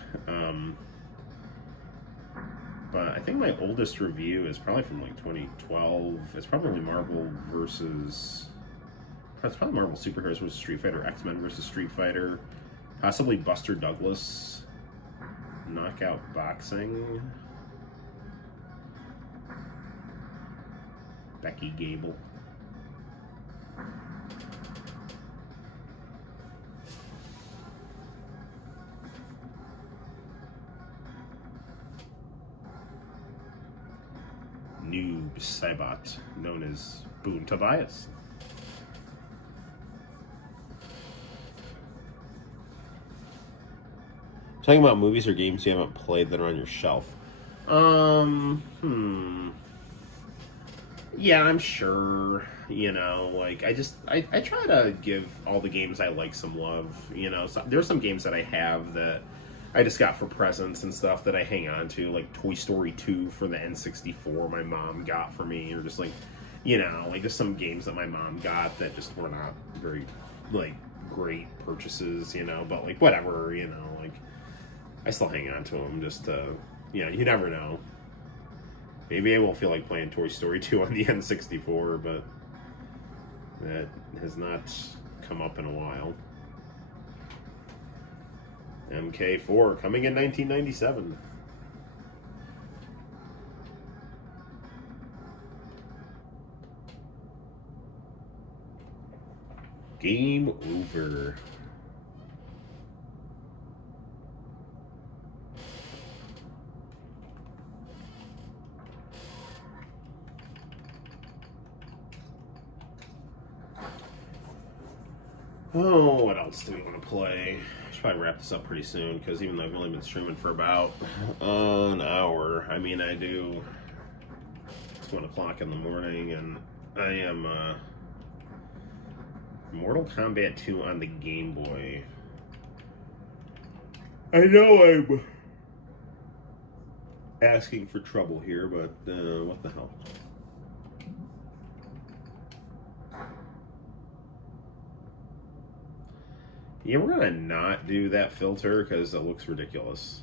But I think my oldest review is probably from like 2012. It's probably Marvel versus. It's probably Marvel Superheroes versus Street Fighter, X-Men versus Street Fighter, possibly Buster Douglas, Knockout Boxing, Becky Gable. Noob Saibot, known as Boone Tobias. Talking about movies or games you haven't played that are on your shelf. Yeah, I'm sure. You know, like I try to give all the games I like some love. You know, so there's some games that I have that I just got for presents and stuff that I hang on to, like Toy Story 2 for the N64 my mom got for me, or just like, you know, like just some games that my mom got that just were not very like great purchases, you know, but like whatever, you know, like I still hang on to them just to, you know, you never know. Maybe I won't feel like playing Toy Story 2 on the N64, but that has not come up in a while. MK4 coming in 1997. Game over. Oh, what else do we want to play? I should probably wrap this up pretty soon, because even though I've only been streaming for about an hour, I mean, I do. It's 1 o'clock in the morning, and I am Mortal Kombat 2 on the Game Boy. I know I'm asking for trouble here, but what the hell? Yeah, we're gonna not do that filter because it looks ridiculous.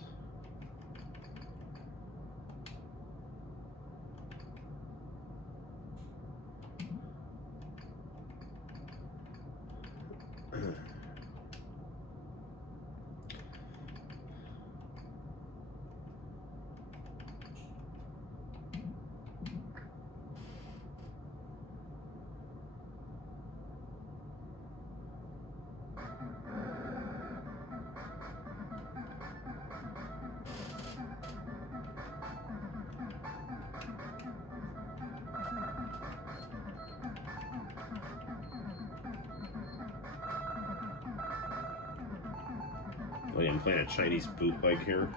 Oh yeah, I'm playing a Chinese bootleg here.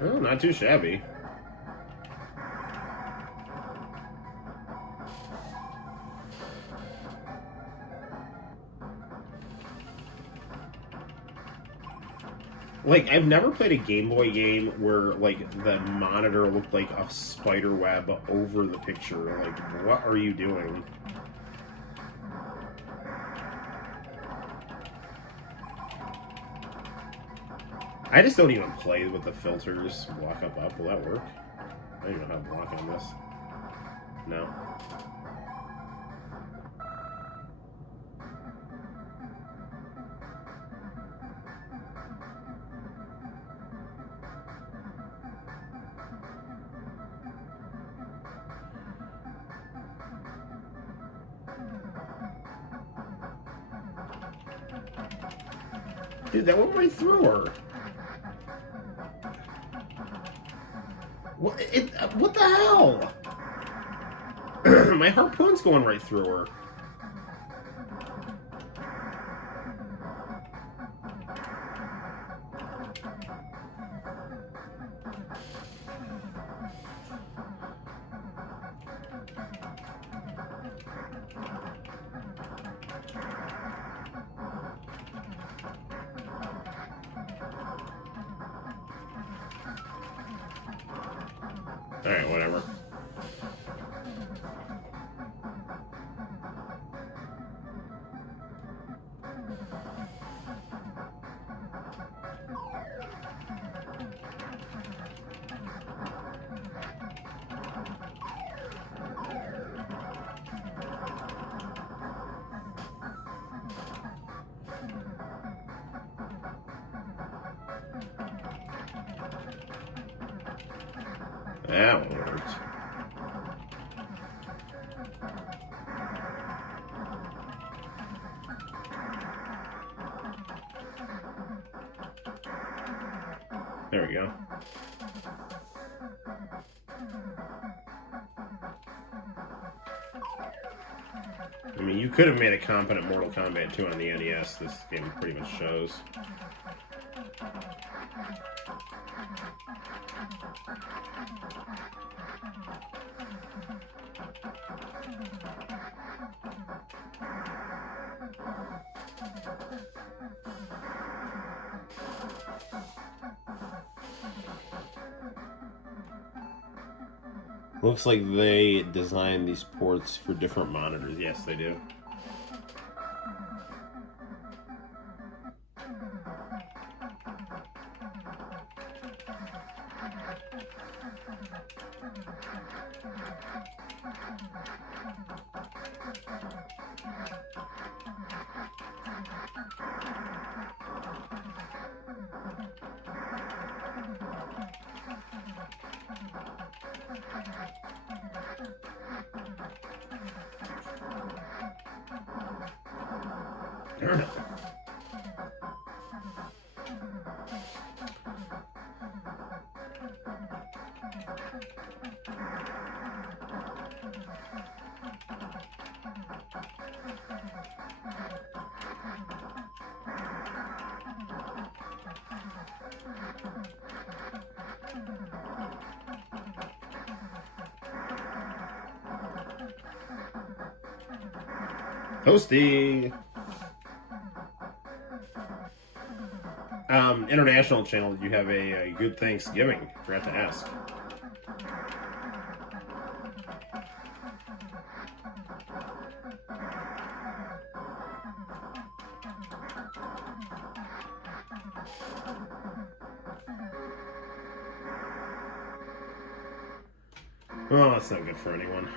Oh, not too shabby. Like, I've never played a Game Boy game where, like, the monitor looked like a spider web over the picture. Like, what are you doing? I just don't even play with the filters. Block up. Will that work? I don't even know how to block on this. No. Dude, that went right through her. What the hell? My harpoon's going right through her. Alright, whatever. That worked. There we go. I mean, you could have made a competent Mortal Kombat 2 on the NES. This game pretty much shows. Looks like they designed these ports for different monitors. Yes, they do. Darn it. Toasty. International channel, did you have a good Thanksgiving? Forgot to ask. Well, that's not good for anyone.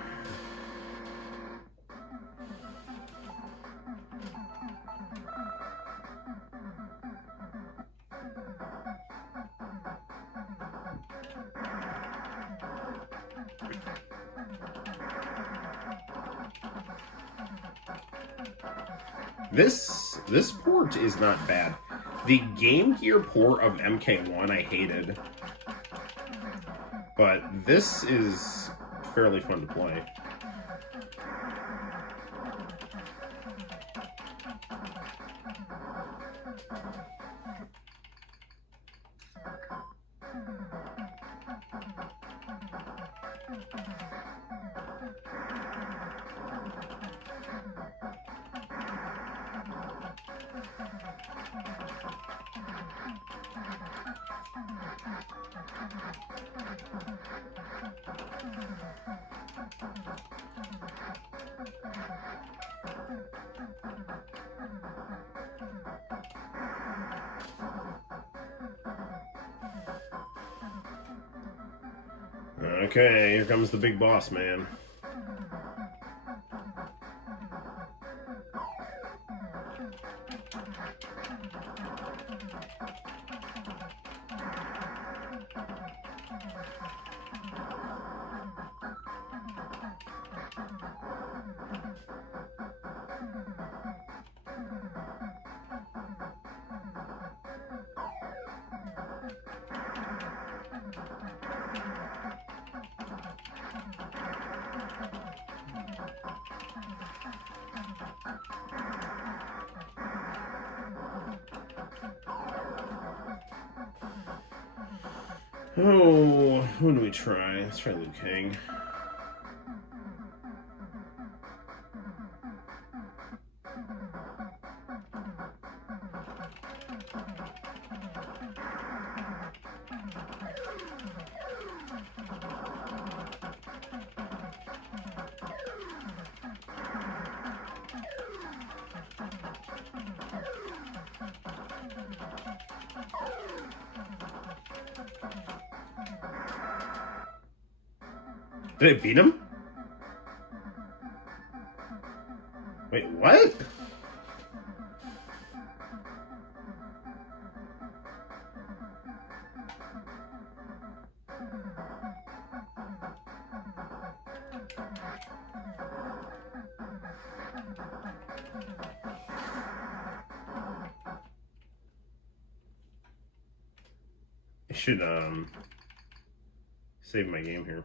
This port is not bad. The Game Gear port of MK1 I hated, but this is fairly fun to play. Okay, here comes the big boss, man. Oh, who do we try? Let's try Liu Kang. Did it beat him? Wait, what? I should save my game here.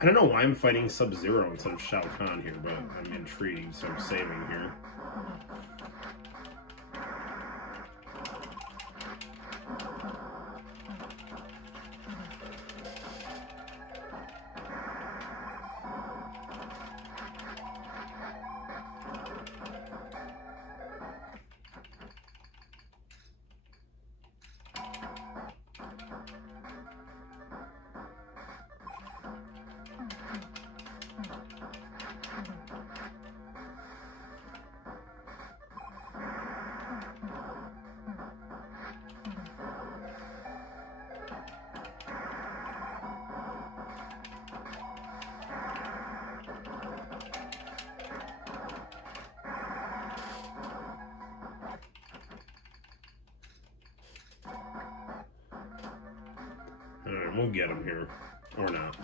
I don't know why I'm fighting Sub-Zero instead of Shao Kahn here, but I'm intrigued, so I'm saving here. Alright, we'll get him here. Or not.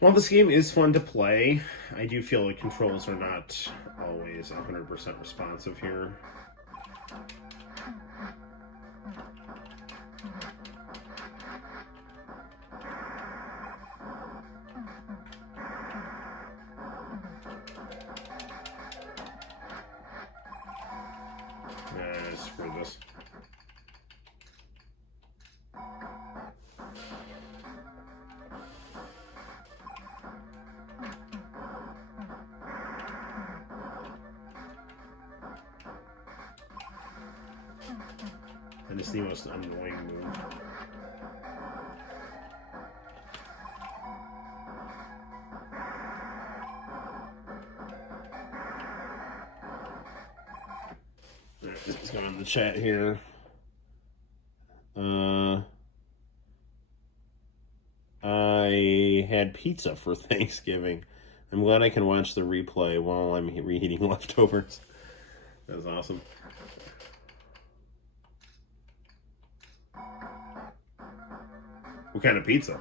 While this game is fun to play, I do feel like controls are not always 100% responsive here. Screw this. And it's the most annoying move. Let's go in the chat here. I had pizza for Thanksgiving. I'm glad I can watch the replay while I'm reheating leftovers. That's awesome. What kind of pizza?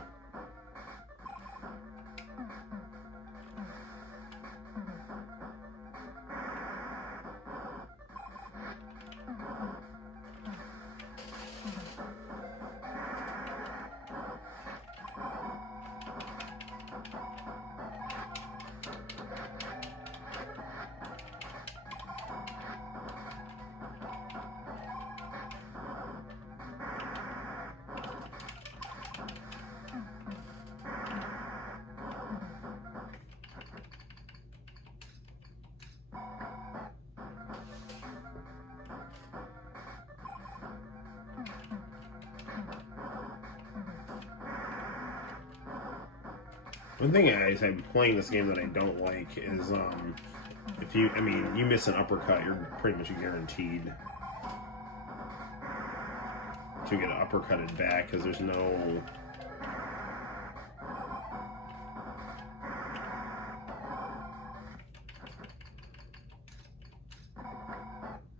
One thing I'm playing this game that I don't like is, if you miss an uppercut, you're pretty much guaranteed to get uppercutted back, because there's no...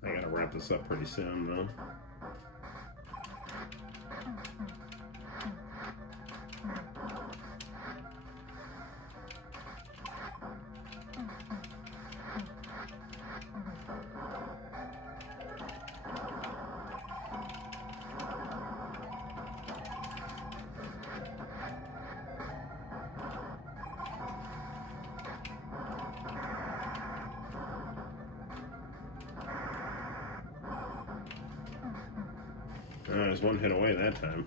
I gotta wrap this up pretty soon, though. I was one hit away that time.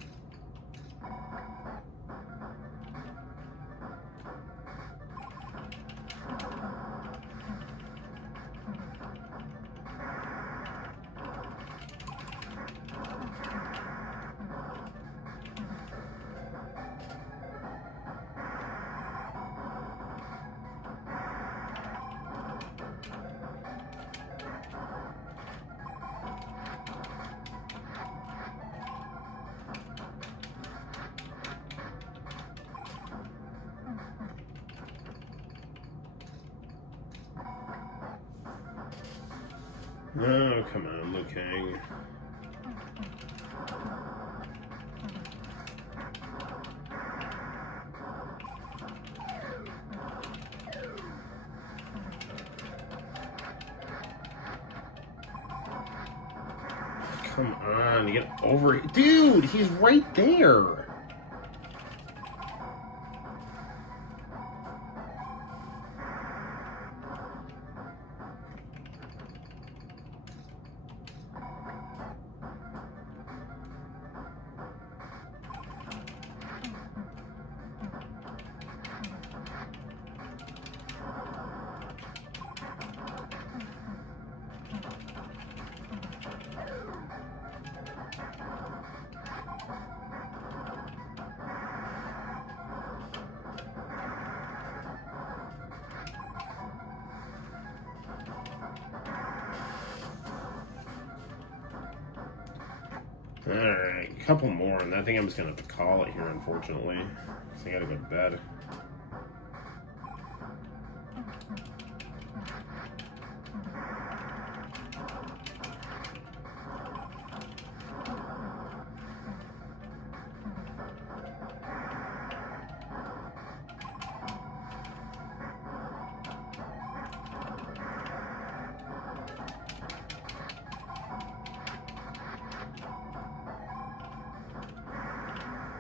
Oh, come on, Liu Kang. Come on, get over it. Dude, he's right there. Alright, a couple more, and I think I'm just going to have to call it here, unfortunately. So I gotta go to bed.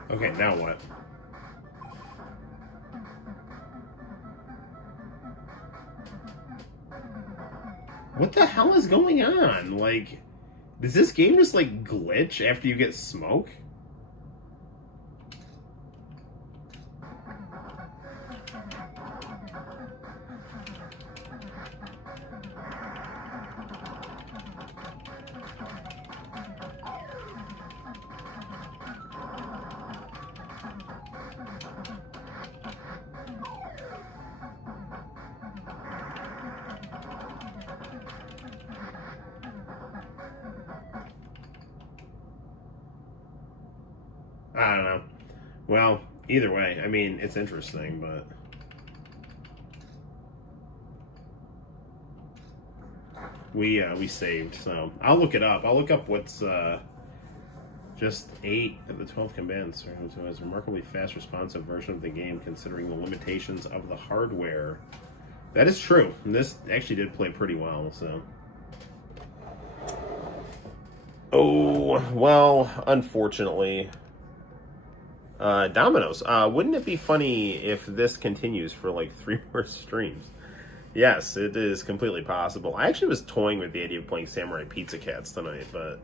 Okay, now what? What the hell is going on? Like, does this game just, like, glitch after you get smoke? I don't know. Well, either way, I mean, it's interesting, but we saved, so I'll look it up. I'll look up what's just 8 of the 12 combatants who has a remarkably fast, responsive version of the game, considering the limitations of the hardware. That is true. And this actually did play pretty well, so. Oh, well, unfortunately. Dominoes. Wouldn't it be funny if this continues for like 3 more streams? Yes, it is completely possible. I actually was toying with the idea of playing Samurai Pizza Cats tonight, but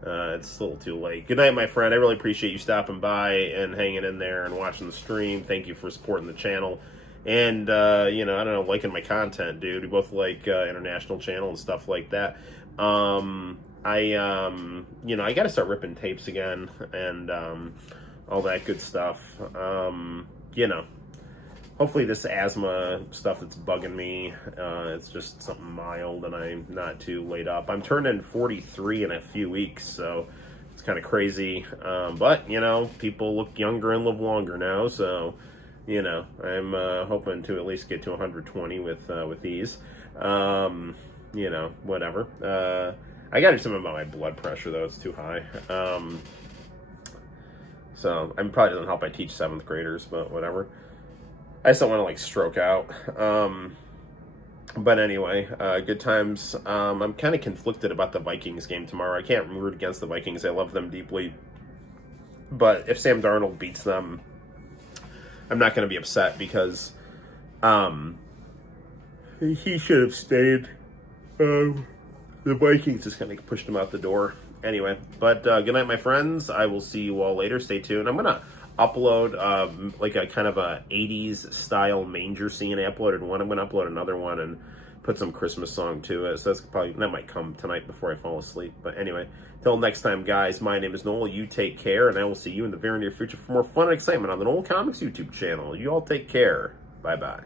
it's a little too late. Good night, my friend. I really appreciate you stopping by and hanging in there and watching the stream. Thank you for supporting the channel. And, you know, I don't know, liking my content, dude. We both like International Channel and stuff like that. You know, I got to start ripping tapes again and all that good stuff. You know, hopefully this asthma stuff that's bugging me, it's just something mild and I'm not too laid up. I'm turning 43 in a few weeks, so it's kind of crazy. But, you know, people look younger and live longer now, so, you know, I'm hoping to at least get to 120 with these. You know, whatever. I got to do something about my blood pressure, though. It's too high. So, I probably doesn't help I teach 7th graders, but whatever. I just don't want to, like, stroke out. But anyway, good times. I'm kind of conflicted about the Vikings game tomorrow. I can't root against the Vikings. I love them deeply. But if Sam Darnold beats them, I'm not going to be upset because he should have stayed. The Vikings just kind of pushed him out the door. Anyway, but good night, my friends. I will see you all later. Stay tuned. I'm going to upload like a kind of a 80s style manger scene. I uploaded one. I'm going to upload another one and put some Christmas song to it. So that might come tonight before I fall asleep. But anyway, till next time, guys, my name is Noel. You take care, and I will see you in the very near future for more fun and excitement on the Noel ComiX YouTube channel. You all take care. Bye-bye.